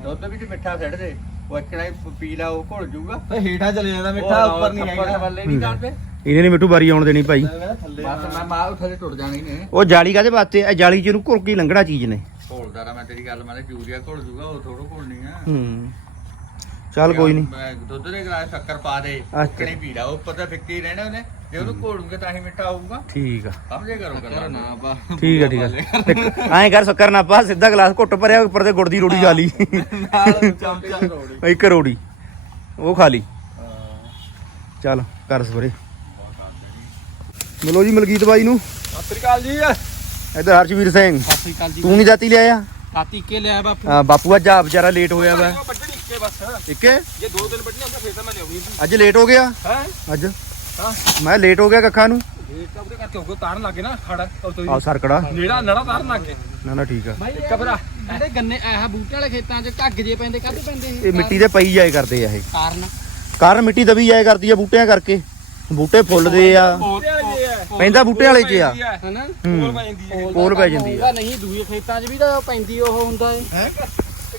ਦੁੱਧ ਵਿੱਚ ਮਿੱਠਾ ਛੱਡ ਦੇ। ਉਹ ਇੱਕ ਨਾਲ ਪੀ ਲਾ ਉਹ ਘੁਲ ਜਾਊਗਾ। ਤਾਂ ਹੇਠਾਂ ਚਲੇ ਜਾਂਦਾ ਮਿੱਠਾ ਉੱਪਰ ਨਹੀਂ ਹੈਗਾ। ਵੱਲੇ ਨਹੀਂ ਕਰਦੇ ਇਹਨੇ ਨਹੀਂ ਮਿੱਟੂ ਬਾਰੀ ਆਉਣ ਦੇਣੀ ਭਾਈ। ਥੱਲੇ ਬਸ ਮੈਂ ਮਾਂ ਥੱਲੇ ਟੁੱਟ ਜਾਣੀ ਨੇ। ਉਹ ਜਾਲੀ ਕਾਦੇ ਵਾਸਤੇ ਇਹ ਜਾਲੀ ਚ ਇਹਨੂੰ ਘੁਲ ਕੇ ਲੰਘਣਾ ਚੀਜ਼ ਨੇ। ਘੋਲਦਾ ਰਾ ਮੈਂ ਤੇਰੀ ਗੱਲ ਮੈਂ ਯੂਰੀਆ ਘੋਲ ਜੂਗਾ ਉਹ ਥੋੜੋ ਘੋਲਣੀ ਆ। ਹੂੰ। ਚੱਲ ਕੋਈ ਨਹੀਂ ਮੈਂ ਦੁੱਧ ਦੇ ਗਲਾਸ ਸ਼ੱਕਰ ਪਾ ਦੇ ਅੱਛਾ। ਕਿਹੜੀ ਪੀ ਲਾ ਉੱਪਰ ਤਾਂ ਫਿੱਕੇ ਰਹਿਣਾ ਉਹਨੇ। ਜੇ ਉਹਨੂੰ ਘੋਲੂਗੇ ਤਾਂ ਹੀ ਮਿੱਠਾ ਆਊਗਾ ਠੀਕ ਆ। ਸਮਝੇ ਕਰੋ ਗੱਲਾਂ ਨਾ ਪਾ। ਠੀਕ ਆ ਠੀਕ ਆ। ਐਂ ਕਰ ਸ਼ੱਕਰ ਨਾ ਪਾ ਸਿੱਧਾ ਗਲਾਸ ਘੁੱਟ ਭਰਿਆ ਉੱਪਰ ਤੇ ਗੁੜ ਦੀ ਰੋਟੀ ਖਾ ਲਈ। ਨਾਲ ਚਮਚਾ ਇੱਕ ਰੋੜੀ। ਉਹ ਖਾ ਲਈ। ਚੱਲ ਕਰ ਸਪਰੇ ਮਿਲੋ ਜੀ ਮਲਕੀਤ ਬਾਈ ਨੂੰ। ਸਤਿ ਸ੍ਰੀ ਅਕਾਲ ਜੀ। ਇੱਧਰ ਹਰਸ਼ਵੀਰ ਸਿੰਘ। ਸਤਿ ਸ੍ਰੀ ਅਕਾਲ ਜੀ। ਤੂੰ ਨਹੀਂ ਜਾਤੀ ਲਿਆਇਆ? ਕਾਤੀ ਕੇ ਲਿਆ ਬਾਪੂ। ਹਾਂ, ਬਾਪੂ ਅੱਜ ਆ ਵਿਚਾਰਾ ਲੇਟ ਹੋਇਆ ਵਾ। ਇੱਕੇ ਬਸ। ਇੱਕੇ? ਜੇ ਦੋ ਦਿਨ ਵੱਢਣੀ ਹੁੰਦਾ ਫੇਰ ਤਾਂ ਮੈਂ ਲਿਆਉਣੀ ਸੀ। ਅੱਜ ਲੇਟ ਹੋ ਗਿਆ? ਹੈ? ਅੱਜ? ਹਾਂ ਮੈਂ ਲੇਟ ਹੋ ਗਿਆ ਕੱਖਾਂ ਨੂੰ? ਇਹ ਤਾਂ ਉਹਦੇ ਕਰਕੇ ਹੋ ਗਿਆ ਤਾਰਨ ਲੱਗੇ ਨਾ ਖੜ। ਉਹ ਤੋਂ ਆ ਸਰਕੜਾ। ਨੇੜਾ ਨੜਾ ਤਾਰਨ ਲੱਗੇ ਨਾ ਨਾ ਠੀਕ ਆ। ਕਬਰਾ। ਜਿਹੜੇ ਗੰਨੇ ਆਹ ਬੂਟੇ ਵਾਲੇ ਖੇਤਾਂ 'ਚ ਘੱਗ ਜੇ ਪੈਂਦੇ ਕਾਹਦੇ ਪੈਂਦੇ ਇਹ? ਇਹ ਮਿੱਟੀ ਦੇ ਪਈ ਜਾਏ ਕਰਦੇ ਆ ਇਹ। ਕਾਰਨ? ਕਾਰਨ ਮਿੱਟੀ ਦਬੀ ਜਾਏ ਕਰਦੀ ਆ ਬੂਟਿਆਂ ਕਰਕੇ। ਬੂਟੇ ਫੁੱਲਦੇ ਆ। ਪੈਂਦਾ ਬੂਟੇ ਵਾਲੇ 'ਚ ਆ। ਹਨਾ? ਕੋਲ ਪੈ ਜਾਂਦੀ ਆ। ਨਹੀਂ ਦੂਏ ਖੇਤਾਂ 'ਚ ਵੀ ਤਾਂ ਪੈਂਦੀ ਉਹ ਹੁੰਦਾ ਏ।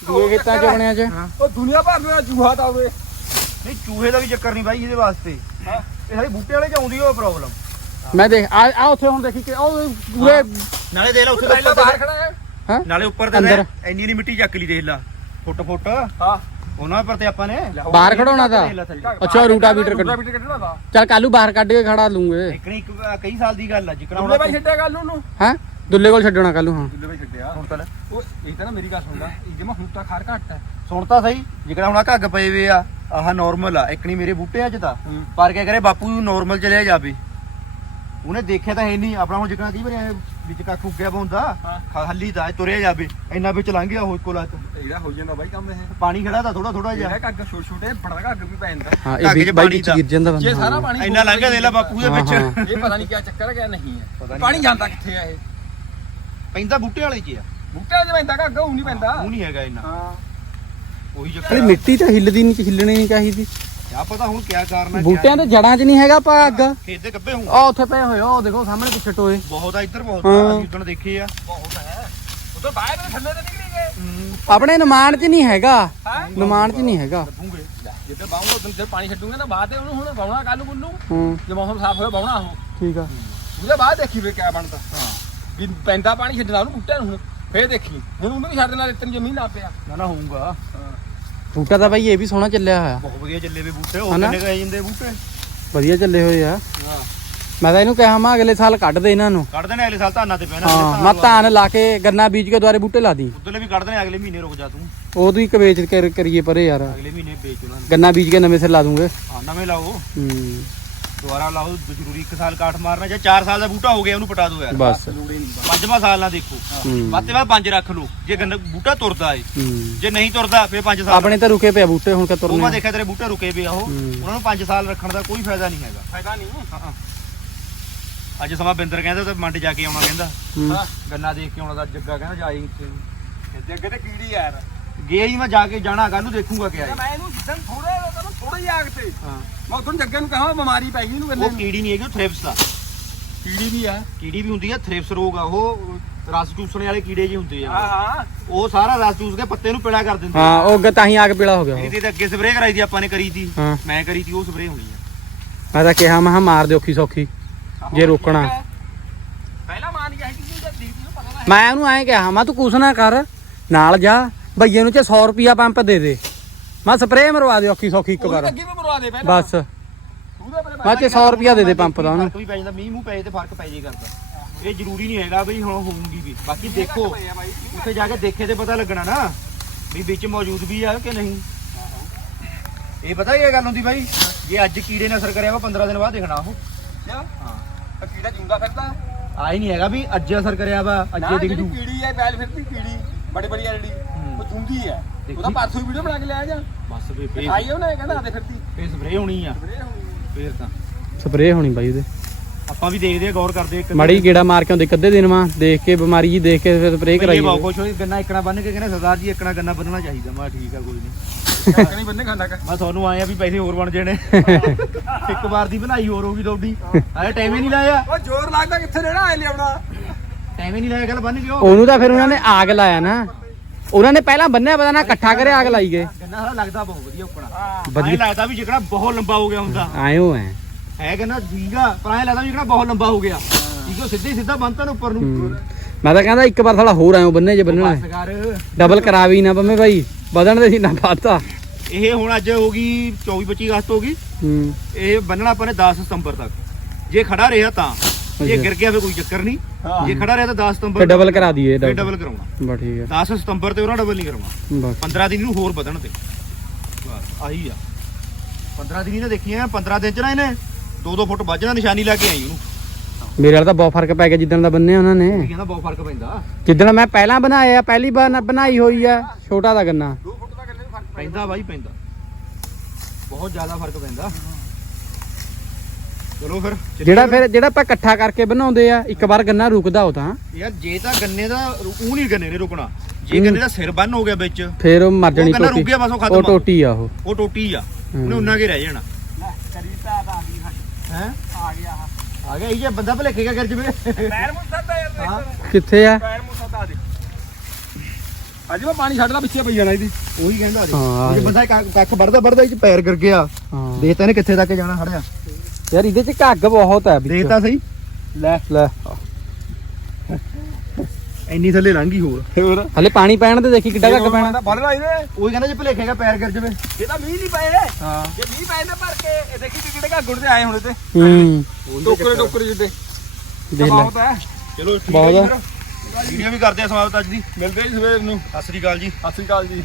ਦੂਏ ਖੇਤਾਂ 'ਚ ਬਣਿਆ 'ਚ? ਉਹ ਦੁਨੀਆ ਭਰ ਨੂੰ ਜੂਹਾ ਤਾਂ ਹੋਵੇ। ਨਹੀਂ ਚੂਹੇ ਦਾ ਵੀ ਚੱਕਰ ਨਹੀਂ ਬਾਈ ਇਹਦੇ ਵਾਸਤੇ। ਇਹ ਸਾਰੀ ਬੂਟੇ ਵਾਲੇ 'ਚ ਆਉਂਦੀ ਉਹ ਪ੍ਰੋਬਲਮ ਮੈਂ ਦੇਖ ਆ ਆ ਉੱਥੇ ਹੁਣ ਦੇਖੀ ਕਿ ਉਹ ਪੂਰੇ ਨਾਲੇ ਦੇਖ ਲੈ ਉੱਥੇ ਪਹਿਲਾਂ ਬਾਹਰ ਖੜਾ ਹੈ। ਹਾਂ। ਨਾਲੇ ਉੱਪਰ ਤੇ ਇੰਨੀ ਇੰਨੀ ਮਿੱਟੀ ਚੱਕ ਲਈ ਦੇਖ ਲੈ। ਫੁੱਟ ਫੁੱਟ। ਹਾਂ। ਉਹਨਾਂ ਪਰ ਤੇ ਆਪਾਂ ਨੇ ਬਾਹਰ ਖੜਾਉਣਾ ਥੱਲੇ। ਅੱਛਾ ਕੱਢ ਰੂਟਾਵੀਟਰ ਕੱਢਣਾ ਦਾ ਚੱਲ ਕੱਲੂ ਬਾਹਰ ਕੱਢ ਕੇ ਖੜਾ ਲੂੰਗੇ। ਇੱਕ ਨਹੀਂ ਇੱਕ ਕਈ ਸਾਲ ਦੀ ਗੱਲ ਆ ਜਿਕਣਾ ਬਾਈ ਛੱਡਿਆ ਗੱਲ ਉਹਨੂੰ। ਹਾਂ? ਦੁੱਲੇ ਕੋਲ ਛੱਡਣਾ ਕੱਲੂ ਹਾਂ ਉਹਨੇ ਬਾਈ ਛੱਡਿਆ ਹੁਣ ਤਾਂ ਲੈ। ਉਹ ਇਹ ਤਾਂ ਨਾ ਮੇਰੀ ਗੱਲ ਸੁਣਦਾ ਇਹ ਜਮਾ ਹੁਣ ਤਾਂ ਖਾਰ ਘੱਟ ਹੈ ਸੁਣ ਤਾਂ ਸਹੀ ਜਿਕਣਾ ਹੁਣ ਆਹ ਘੱਗ ਪਏ ਵੇ ਆ ਆਹ ਨਾਰਮਲ ਆ ਇੱਕ ਨਹੀਂ ਮੇਰੇ ਬੂਟਿਆਂ 'ਚ ਤਾਂ ਹੂੰ। ਪਰ ਕਿਆ ਕਰੇ ਬਾਪੂ ਨੂੰ ਨਾਰਮਲ ਚਲਿਆ ਜਾਵੇ ਉਹਨੇ ਦੇਖਿਆ ਤਾਂ ਹੈ ਨਹੀਂ ਆਪਣਾ ਹੁਣ ਜਿਕਣਾ ਦੀ ਵਾਰੀ ਐਂ ਵਿੱਚ ਕੱਖ ਉੱਗਿਆ ਪਾਉਂਦਾ ਹਾਂ। ਹੱਲੀ ਦਾ ਤੁਰਿਆ ਜਾਵੇ ਇੰਨਾ ਵਿੱਚ ਲੰਘ ਗਿਆ ਉਹ ਕੋਲਾ ਚ ਇਹਦਾ ਹੋ ਜਾਂਦਾ ਬਾਈ ਕੰਮ ਇਹ ਪਾਣੀ ਖੜਾ ਤਾਂ ਥੋੜਾ ਥੋੜਾ ਜਿਹਾ ਜਿਹੜਾ ਘੱਗ ਛੋਟੇ ਛੋਟੇ ਬੜਾ ਘੱਗ ਵੀ ਪੈ ਜਾਂਦਾ ਹਾਂ ਘੱਗ ਇਹ 'ਚ ਵੀ ਬਾਈ ਪਾਣੀ ਵਿੱਚ ਦਾ। ਗਿਰ ਜਾਂਦਾ ਜੇ ਬੰਦਾ ਸਾਰਾ ਪਾਣੀ ਇੰਨਾ ਲੰਘ ਗਿਆ ਦੇ ਲੈ ਬਾਪੂ ਦੇ ਹਾਂ, ਵਿੱਚ ਹਾਂ। ਇਹ ਪਤਾ ਨਹੀਂ ਕੀ ਚੱਕਰ ਹੈ ਕਿ ਨਹੀਂ ਪਤਾ ਹੈ ਨਹੀਂ। ਪਾਣੀ ਜਾਂਦਾ ਕਿੱਥੇ ਆ ਇਹ ਪੈਂਦਾ ਬੂਟੇ ਵਾਲੇ 'ਚ ਆ। ਬੂਟੇ ਜਿਵੇਂ ਪੈਂਦਾ ਘੱਗ ਉਹ ਨਹੀਂ ਪੈਂਦਾ। ਉਹ ਨਹੀਂ ਹੈਗਾ ਇੰਨਾ। ਹਾਂ। ਉਹੀ ਅਰੇ ਚੱਕਰ ਮਿੱਟੀ ਤਾਂ ਹਿੱਲਦੀ ਨਹੀਂ ਹਿੱਲਣੀ ਨਹੀਂ ਚਾਹੀਦੀ। ਆ ਪਤਾ ਹੁਣ ਕਿਆ ਕਾਰਨ ਹੈ ਬੂਟਿਆਂ ਦੇ ਜੜਾਂ 'ਚ ਨਹੀਂ ਹੈਗਾ ਪਾ ਅੱਗ। ਖੇਤ ਦੇ ਗੱਬੇ ਹੂੰ ਉਹ ਉੱਥੇ ਪਏ ਹੋਏ ਉਹ ਦੇਖੋ ਸਾਹਮਣੇ ਪਿੱਛੇ ਟੋਏ। ਬਹੁਤ ਆ ਇੱਧਰ ਬਹੁਤ ਹਾਂ। ਆ ਅਸੀਂ ਉਦੋਂ ਦੇਖੇ ਆ। ਬਹੁਤ ਹੈ ਉਹ ਤਾਂ ਬਾਹਰ ਦੇ ਥੱਲੇ ਤੇ ਨਿਕਲੀ ਗਏ। ਆਪਣੇ ਨਿਮਾਣ 'ਚ ਨਹੀਂ ਹੈਗਾ। ਹਾਂ? ਨਿਮਾਣ 'ਚ ਨਹੀਂ ਹੈਗਾ। ਲੱਗੂਗੇ ਜਿੱਦੇ ਬਾਹੂਗਾ ਉਦੋਂ ਜੇ ਪਾਣੀ ਛੱਡੂਗੇ ਨਾ ਬਾਅਦ ਤੇ ਉਹਨੂੰ ਹੁਣ ਬਾਉਣਾ ਕੱਲ ਨੂੰ ਗੁੱਲੂ ਹੂੰ। ਜੇ ਮੌਸਮ ਸਾਫ਼ ਹੋਇਆ ਬਾਉਣਾ ਉਹ। ਠੀਕ ਆ। ਉਹਦੇ ਬਾਅਦ ਦੇਖੀ ਵੀ ਕਿਆ ਬਣਦਾ। ਹਾਂ। ਵੀ ਪੈਂਦਾ ਪਾਣੀ ਛੱਡਣਾ ਉਹਨੂੰ ਬੂਟਿਆਂ ਨੂੰ ਹੁਣ ਫੇਰ ਦੇਖੀ ਹੁਣ ਉਹਨੂੰ ਵੀ ਛੱਡ ਦੇਣਾ ਤੈਨੂੰ ਜ਼ਮੀਨ ਲਾ ਪਿਆ। ਨਾ ਨਾ ਹੋਊਗਾ। ਬੂਟਾ ਤਾਂ ਬਾਈ ਇਹ ਵੀ ਸੋਹਣਾ ਚੱਲਿਆ ਹੋਇਆ। ਬਹੁਤ ਵਧੀਆ ਚੱਲੇ ਵੇ ਬੂਟੇ ਉਹ ਹਨਾ? ਕਿੰਨੇ ਕਹੇ ਜਾਂਦੇ ਬੂਟੇ? ਵਧੀਆ ਚੱਲੇ ਹੋਏ ਆ। ਹਾਂ। ਮੈਂ ਤਾਂ ਇਹਨੂੰ ਕਿਹਾ ਮੈਂ ਅਗਲੇ ਸਾਲ ਕੱਢ ਦੇ ਇਹਨਾਂ ਨੂੰ। ਕੱਢ ਦੇਣੇ ਅਗਲੇ ਸਾਲ ਧਾਨਾਂ ਤੇ ਪੈਣਾ ਹਾਂ ਮੈਂ ਧਾਨ ਲਾ ਕੇ ਗੰਨਾ ਬੀਜ ਕੇ ਦੁਆਰੇ ਬੂਟੇ ਲਾ ਦੀ। ਉਧਰਲੇ ਵੀ ਕੱਢ ਦੇਣੇ ਅਗਲੇ ਮਹੀਨੇ ਰੁਕ ਜਾ ਤੂੰ। ਉਹਦੀ ਇੱਕ ਵੇਚ ਕੇ ਕਰੀਏ ਪਰੇ ਯਾਰ। ਅਗਲੇ ਮਹੀਨੇ ਵੇਚ ਉਹਨਾਂ ਨੂੰ ਗੰਨਾ ਬੀਜ ਕੇ ਨਵੇਂ ਸਿਰ ਲਾ ਦੂੰਗੇ। ਹਾਂ ਨਵੇਂ ਲਾਓ। ਹੂੰ। ਦੁਬਾਰਾ ਲਾਓ ਜ਼ਰੂਰੀ ਇੱਕ ਸਾਲ ਕਾਟ ਮਾਰਨਾ ਜੇ 4 ਸਾਲ ਦਾ ਬੂਟਾ ਹੋ ਗਿਆ ਉਹਨੂੰ ਪਟਾ ਦਿਓ ਯਾਰ। ਬਸ। ਪੰਜਵਾਂ ਸਾਲ ਨਾ ਦੇਖੋ। ਵੱਧ ਤੇ ਵੱਧ ਪੰਜ ਰੱਖ ਲਓ। ਜੇ ਗੰਨਾ ਬੂਟਾ ਤੁਰਦਾ ਏ। ਹੂੰ। ਜੇ ਨਹੀਂ ਤੁਰਦਾ ਫੇਰ 5 ਸਾਲ। ਆਪਣੇ ਤਾਂ ਰੁਕੇ ਪਿਆ ਬੂਟੇ ਹੁਣ ਕਿ ਉਹ ਮੈਂ ਤੁਰਨੇ ਦੇਖਿਆ ਤੇਰੇ ਬੂਟੇ ਰੁਕੇ ਪਏ ਆ ਉਹ। ਉਹਨਾਂ ਨੂੰ 5 ਸਾਲ ਰੱਖਣ ਦਾ ਕੋਈ ਫਾਇਦਾ ਨਹੀਂ ਹੈਗਾ। ਫਾਇਦਾ ਨਹੀਂ ਹਾਂ। ਅੱਜ ਸਮਾਂ ਬਿੰਦਰ ਕਹਿੰਦਾ ਤੇ ਮੰਡ ਜਾ ਕੇ ਆਉਣਾ ਕਹਿੰਦਾ। ਹੂੰ। ਗੰਨਾ ਦੇਖ ਕੇ ਆਉਣਾ ਦਾ ਜੱਗਾ ਕਹਿੰਦਾ ਜਾਈ ਇੱਥੇ ਅੱਗੇ ਤੇ ਕੀੜੀ ਯਾਰ। ਗਿਆ ਹੀ ਮੈਂ ਜਾ ਕੇ ਜਾਣਾ ਕੱਲ ਨੂੰ ਦੇਖੂਗਾ ਕਿਆ ਮੈਂ ਇਹਨੂੰ ਜਿੱਦਣ ਥੋੜੇ ਥੋੜੇ ਜਿਹਾ ਆਗ ਤੇ। ਹਾਂ। ਮੈਂ ਉਦੋਂ ਜੱਗੇ ਨੂੰ ਕਹਾਂ ਬਿਮਾਰੀ ਪੈ ਗਈ ਇਹਨੂੰ ਉਹ ਕੀੜੀ ਨਹੀਂ ਹੈਗੀ ਉਹ ਥ੍ਰਿਪਸ ਆ। ਕੀੜੀ ਵੀ ਆ। ਕੀੜੀ ਵੀ ਹੁੰਦੀ ਆ ਥ੍ਰਿਪਸ ਰੋਗ ਆ ਉਹ ਰਸ ਚੂਸਣ ਵਾਲੇ ਕੀੜੇ ਜੀ ਹੁੰਦੇ ਹਾਂ ਆ। ਹਾਂ ਉਹ ਸਾਰਾ ਰਸ ਚੂਸ ਕੇ ਪੱਤੇ ਨੂੰ ਪੀਲਾ ਕਰ ਦਿੰਦੇ ਹਾਂ ਉਹ ਅੱਗੇ ਤਾਂ ਹੀ ਆਗ ਪੀਲਾ ਹੋ ਗਿਆ ਉਹ। ਇਹਦੀ ਤੇ ਅੱਗੇ ਸਪਰੇਅ ਕਰਾਈ ਦੀ ਆਪਾਂ ਨੇ ਕਰੀ ਦੀ। ਹਾਂ। ਮੈਂ ਕਰੀ ਤੀ ਉਹ ਸਪਰੇਅ ਹੋਣੀ ਆ। ਮੈਂ ਤਾਂ ਕਿਹਾ ਮੈਂ ਕਿਹਾ ਮਾਰ ਦੇ ਔਖੀ ਸੌਖੀ ਜੇ ਰੋਕਣਾ। ਪਹਿਲਾਂ ਮਾਨ ਗਿਆ ਸੀ ਕਿ ਦੀਦੀ ਨੂੰ ਪਤਾ ਨਾ ਮੈਂ ਉਹਨੂੰ ਐਂ ਕਿਹਾ ਮੈਂ ਤੂੰ ਕੁਛ ਨਾ ਕਰ ਨਾਲ ਜਾ ਭਈਏ ਨੂੰ ਚ 100 ਰੁਪਿਆ ਪੰਪ ਦੇ ਦੇ। ਮੈਂ ਸਪਰੇਅ ਮਰਵਾ ਦੇ ਔਖੀ ਸੌਖੀ ਇੱਕ ਵਾਰ। ਅੱਗੇ ਵੀ ਮਰਵਾ ਦੇ ਪਹਿਲਾਂ। ਬਸ। ਉਹਦੇ ਪਹਿਲਾਂ ਮੈਂ ਚ 100 ਰੁਪਿਆ ਦੇ ਦੇ ਪੰਪ ਦਾ ਉਹਨੂੰ। ਵੀ ਪੈ ਜਾਂਦਾ ਮੀਂਹ ਮੂੰਹ ਪੈ ਜੇ ਤੇ ਫ਼ਰਕ ਪੈ ਜੇ ਕਰਦਾ। ਇਹ ਜ਼ਰੂਰੀ ਨਹੀਂ ਹੈਗਾ ਬਈ ਹੁਣ ਹੋਊਗੀ ਵੀ। ਬਾਕੀ ਦੇਖੋ ਉੱਥੇ ਜਾ ਕੇ ਦੇਖੇ ਤੇ ਪਤਾ ਲੱਗਣਾ ਨਾ ਵੀ ਵਿੱਚ ਮੌਜੂਦ ਵੀ ਆ ਕਿ ਨਹੀਂ। ਇਹ ਪਤਾ ਕੀ ਗੱਲ ਹੁੰਦੀ ਬਾਈ? ਜੇ ਅੱਜ ਕੀੜੇ ਨੇ ਅਸਰ ਕਰਿਆ ਵਾ 15 ਦਿਨ ਬਾਅਦ ਦੇਖਣਾ ਉਹ। ਹਾਂ। ਕੀੜਾ ਜਿੰਦਾ ਫਿਰਦਾ। ਆ ਹੀ ਨਹੀਂ ਹੈਗਾ ਵੀ ਅੱਜ ਅਸਰ ਕਰਿਆ ਵਾ ਅੱਜੇ ਦਿਖ ਜਿਹੜੀ ਜੂ ਕੀੜੀ ਹੈ ਬੈਲ ਫਿਰਦੀ ਕੀੜੀ। ਬੜੀ ਬੜੀ ਆ ਜਿਹੜੀ ਹੂੰ। ਉਹਦਾ ਪਾਸੋਂ ਵੀਡੀਓ ਬਣਾ ਕੇ ਲਿਆ ਜਾ। ਬਸ ਵੀ ਫੇਰ ਆਈ ਉਹਨੇ ਕਹਿੰਦਾ ਆਦੇ ਫਿਰਦੀ ਫੇਰ ਸਪਰੇਅ ਹੋਣੀ ਆ। ਵੀਰੇ ਹੁਣ ਫੇਰ ਤਾਂ। ਸਪਰੇਅ ਹੋਣੀ ਬਾਈ ਉਹਦੇ। ਆਪਾਂ ਵੀ ਦੇਖਦੇ ਆ ਗੌਰ ਕਰਦੇ ਇੱਕ ਮਾੜੀ ਗੇੜਾ ਮਾਰ ਕੇ ਆਉਂਦੇ ਅੱਧੇ ਦਿਨ ਮਾ ਦੇਖ ਕੇ ਬਿਮਾਰੀ ਜੀ ਦੇਖ ਕੇ ਫਿਰ ਸਪਰੇਅ ਕਰਾਈ ਬਹੁਤ ਖੁਸ਼ ਹੋਈ ਗੰਨਾ ਇੱਕਣਾ ਬੰਨ ਕੇ ਕਹਿੰਦੇ ਸਰਦਾਰ ਜੀ ਇੱਕਣਾ ਗੰਨਾ ਬੰਨਣਾ ਚਾਹੀਦਾ। ਮੈਂ ਠੀਕ ਆ ਕੋਈ ਨਹੀਂ ਨਹੀਂ ਬੰਨੇ ਖਾਂਦਾ ਕਾ। ਮੈਂ ਤੁਹਾਨੂੰ ਆਇਆ ਵੀ ਪੈਸੇ ਹੋਰ ਬਣ ਜਾਣੇ। ਇੱਕ ਵਾਰ ਦੀ ਬਣਾਈ ਹੋਰ ਹੋਗੀ ਤੁਹਾਡੀ। ਆਏ ਟਾਈਮ ਹੀ ਨਹੀਂ ਲਾਇਆ। ਉਹ ਜ਼ੋਰ ਲੱਗਦਾ ਕਿੱਥੇ ਰਹਿਣਾ ਲਿਆਉਣਾ। ਟਾਈਮ ਹੀ ਨਹੀਂ ਲਾਇਆ ਗੱਲ ਬੰਨ ਕਿਉਂ ਉਹਨੂੰ ਤਾਂ ਫਿਰ ਉਹਨਾਂ ਨੇ ਆਗ ਲਾਇਆ ਨਾ। ਉਹਨਾਂ ਨੇ ਪਹਿਲਾਂ ਬੰਨਿਆ ਪਤਾ ਨਾ ਇਕੱਠਾ ਕਰੇ ਆਗ ਲਾਈ ਗਏ। ਗੰਨਾ ਸਾਰਾ ਲੱਗਦਾ ਬਹੁਤ ਵਧੀਆ ਉੱਕਣਾ ਹਾਂ ਵਧੀਆ। ਲੱਗਦਾ ਵੀ ਜਿਹੜਾ ਬਹੁਤ ਲੰਬਾ ਹੋ ਗਿਆ ਹੁੰਦਾ। ਆਇਓ ਐ ਹੈ ਗੰਨਾ ਠੀਕ ਆ ਪਰ ਐਂ ਲੱਗਦਾ ਵੀ ਜਿਹੜਾ ਬਹੁਤ ਲੰਬਾ ਹੋ ਗਿਆ। ਠੀਕ ਆ ਸਿੱਧੇ ਹੀ ਸਿੱਧਾ ਬੰਨਤਾ ਨੂੰ ਉੱਪਰ ਨੂੰ। ਹੂੰ। ਮੈਂ ਤਾਂ ਕਹਿੰਦਾ ਇੱਕ ਵਾਰ ਸਾਲਾ ਹੋਰ ਆਇਓ ਬੰਨੇ ਜੇ ਬੰਨਣਾ ਕਰ। ਡਬਲ ਕਰਾਵੀ ਨਾ ਬੰਮੇ ਬਾਈ ਵਧਣ ਦੇ ਸੀ ਨਾ ਪਾਤਾ ਇਹ ਹੁਣ ਅੱਜ ਹੋ ਗਈ 24 25 ਅਗਸਤ ਹੋ ਗਈ। ਹੂੰ। ਇਹ ਬੰਨਣਾ ਆਪਾਂ ਨੇ 10 ਸਤੰਬਰ ਤੱਕ। ਜੇ ਖੜਾ ਰਿਹਾ ਤਾਂ। ਜੇ। ਗਿਰ ਗਿਆ ਫਿਰ ਕੋਈ ਚੱਕਰ ਨਹੀਂ। ਹਾਂ। ਜੇ ਖੜਾ ਰਿਹਾ ਤਾਂ 10 ਸਤੰਬਰ ਫਿਰ ਡਬਲ ਕਰਾ ਦਈਏ ਫਿਰ ਡਬਲ ਕਰਾਉਣਾ ਬਸ ਠੀਕ 10 ਸਤੰਬਰ ਤੇ ਉਹਨਾਂ ਡਬਲ ਨਹੀਂ ਕਰਾਉਣਾ। ਹੈ ਬਸ। 15 ਦਿਨ ਨੂੰ ਹੋਰ ਵਧਣ ਤੇ ਬਸ ਆਹੀ ਆ। 15 ਦਿਨ ਇਹਨੇ ਦੇਖੀਆਂ 15 ਦਿਨ ਚ ਨਾ ਇਹਨੇ 2-2 ਫੁੱਟ ਵੱਜਣਾ ਨਿਸ਼ਾਨੀ ਲਾ ਕੇ ਆਈ ਉਹਨੂੰ। ਮੇਰੇ ਵਾਲਾ ਤਾਂ ਬਹੁਤ ਫ਼ਰਕ ਪੈ ਗਿਆ ਜਿੱਦਣ ਦਾ ਬੰਨਿਆ ਉਹਨਾਂ ਨੇ। ਕਹਿੰਦਾ ਬਹੁਤ ਫ਼ਰਕ ਪੈਂਦਾ। ਜਿੱਦਣ ਮੈਂ ਪਹਿਲਾਂ ਬਣਾਇਆ ਪਹਿਲੀ ਵਾਰ ਬਣਾਈ ਹੋਈ ਆ ਛੋਟਾ ਦਾ ਗੰਨਾ। 2 ਫੁੱਟ ਦਾ ਗੱਲੇ ਨੂੰ ਫ਼ਰਕ ਪੈਂਦਾ ਬਾਈ ਪੈਂਦਾ। ਬਹੁਤ ਜ਼ਿਆਦਾ ਫ਼ਰਕ ਪੈਂਦਾ। ਚਲੋ ਫਿਰ ਜਿਹੜਾ ਫਿਰ। ਜਿਹੜਾ ਆਪਾਂ ਇਕੱਠਾ ਕਰਕੇ ਬਣਾਉਂਦੇ ਆ ਇੱਕ ਵਾਰ ਗੰਨਾ ਰੁਕਦਾ ਉਹ ਤਾਂ। ਯਾਰ ਜੇ ਤਾਂ ਗੰਨੇ ਦਾ ਉਹ ਨਹੀਂ ਗੰਨੇ ਨੇ ਰੁਕਣਾ। ਜੇ ਗੰਨੇ ਦਾ ਸਿਰ ਬੰਨ ਹੋ ਗਿਆ ਵਿੱਚ ਫਿਰ ਉਹ ਮਰ ਜਾਣੀ ਉਹ ਗੰਨਾ ਟੋਟੀ। ਰੁਕ ਗਿਆ ਬਸ ਉਹ ਖਤਮ ਉਹ ਆ। ਟੋਟੀ ਆ ਉਹ। ਉਹ ਟੋਟੀ ਆ। ਉਹਨੇ ਹੂੰ। ਉਹਨਾਂ ਕੇ ਰਹਿ ਜਾਣਾ। ਲੈ ਕਰੀ ਤਾਂ ਆ ਗਈ ਸਾਡੀ। ਹੈ? ਆ ਗਿਆ ਆ। ਆ ਗਿਆ ਇਹ ਜੇ ਬੰਦਾ ਭਲੇਖੇਗਾ ਕਰ ਜਵੇ ਪੈਰ ਮੁੱਸਾ ਤਾਂ ਯਾਰ ਹਾਂ। ਦੇਖ ਕਿੱਥੇ ਆ? ਪੈਰ ਮੁੱਸਾ ਤਾਂ ਆ ਦੇ। ਅੱਜ ਮੈਂ ਪਾਣੀ ਛੱਡਦਾ ਪਿੱਛੇ ਪਈ ਜਾਣਾ ਇਹਦੀ। ਉਹੀ ਕਹਿੰਦਾ ਜੀ ਹਾਂ, ਜੇ ਬੰਦਾ ਕੱਖ- ਕੱਖ ਵੜਦਾ ਵੜਦਾ ਇਹ ਚ ਪੈਰ ਕਰ ਗਿਆ। ਹਾਂ। ਦੇਖ ਤਾਂ ਇਹਨੇ ਕਿੱਥੇ ਤੱਕ ਜਾਣਾ ਖੜਿਆ। ਯਾਰ ਇਹਦੇ ਚ ਘੱਗ ਬਹੁਤ ਹੈ ਵਿੱਚ। ਦੇਖ ਤਾਂ ਸਹੀ। ਲੈ ਲੈ। ਇੰਨੀ ਥੱਲੇ ਲੰਘੀ ਹੋਰ। ਹੋਰ। ਹਲੇ ਪਾਣੀ ਪੈਣ ਤੇ ਦੇਖੀ ਕਿੱਡਾ ਘੱਗ ਪੈਣਾ। ਬੜਨਾ ਇਹਦੇ ਉਹੀ ਕਹਿੰਦਾ ਜੇ ਭਲੇਖੇਗਾ ਪੈਰ ਕਰ ਜਵੇ। ਇਹ ਤਾਂ ਮੀਂਹ ਨਹੀਂ ਪਏ। ਹਾਂ। ਜੇ ਮੀਂਹ ਪਏ ਨਾ ਭਰ ਕੇ ਇਹ ਦੇਖੀ ਕਿ ਕਿਹੜੇ ਘਾਗੁੜ ਤੇ ਆਏ ਹੁਣ ਤੇ ਹੂੰ। ਟੋਕਰੇ ਟੋਕਰੇ ਜਿੱਦੇ। ਦੇਖ ਲੈ। ਬਹੁਤ ਹੈ। ਚਲੋ ਠੀਕ ਬਹੁਤ। ਜੀ ਵੀਡੀਓ ਵੀ ਕਰਦੇ ਆ ਸਮਾਪਤ ਅੱਜ ਦੀ। ਮਿਲਦੇ ਜੀ ਸਵੇਰ ਨੂੰ। ਸਤਿ ਸ੍ਰੀ ਅਕਾਲ ਜੀ। ਸਤਿ ਸ੍ਰੀ ਅਕਾਲ ਜੀ।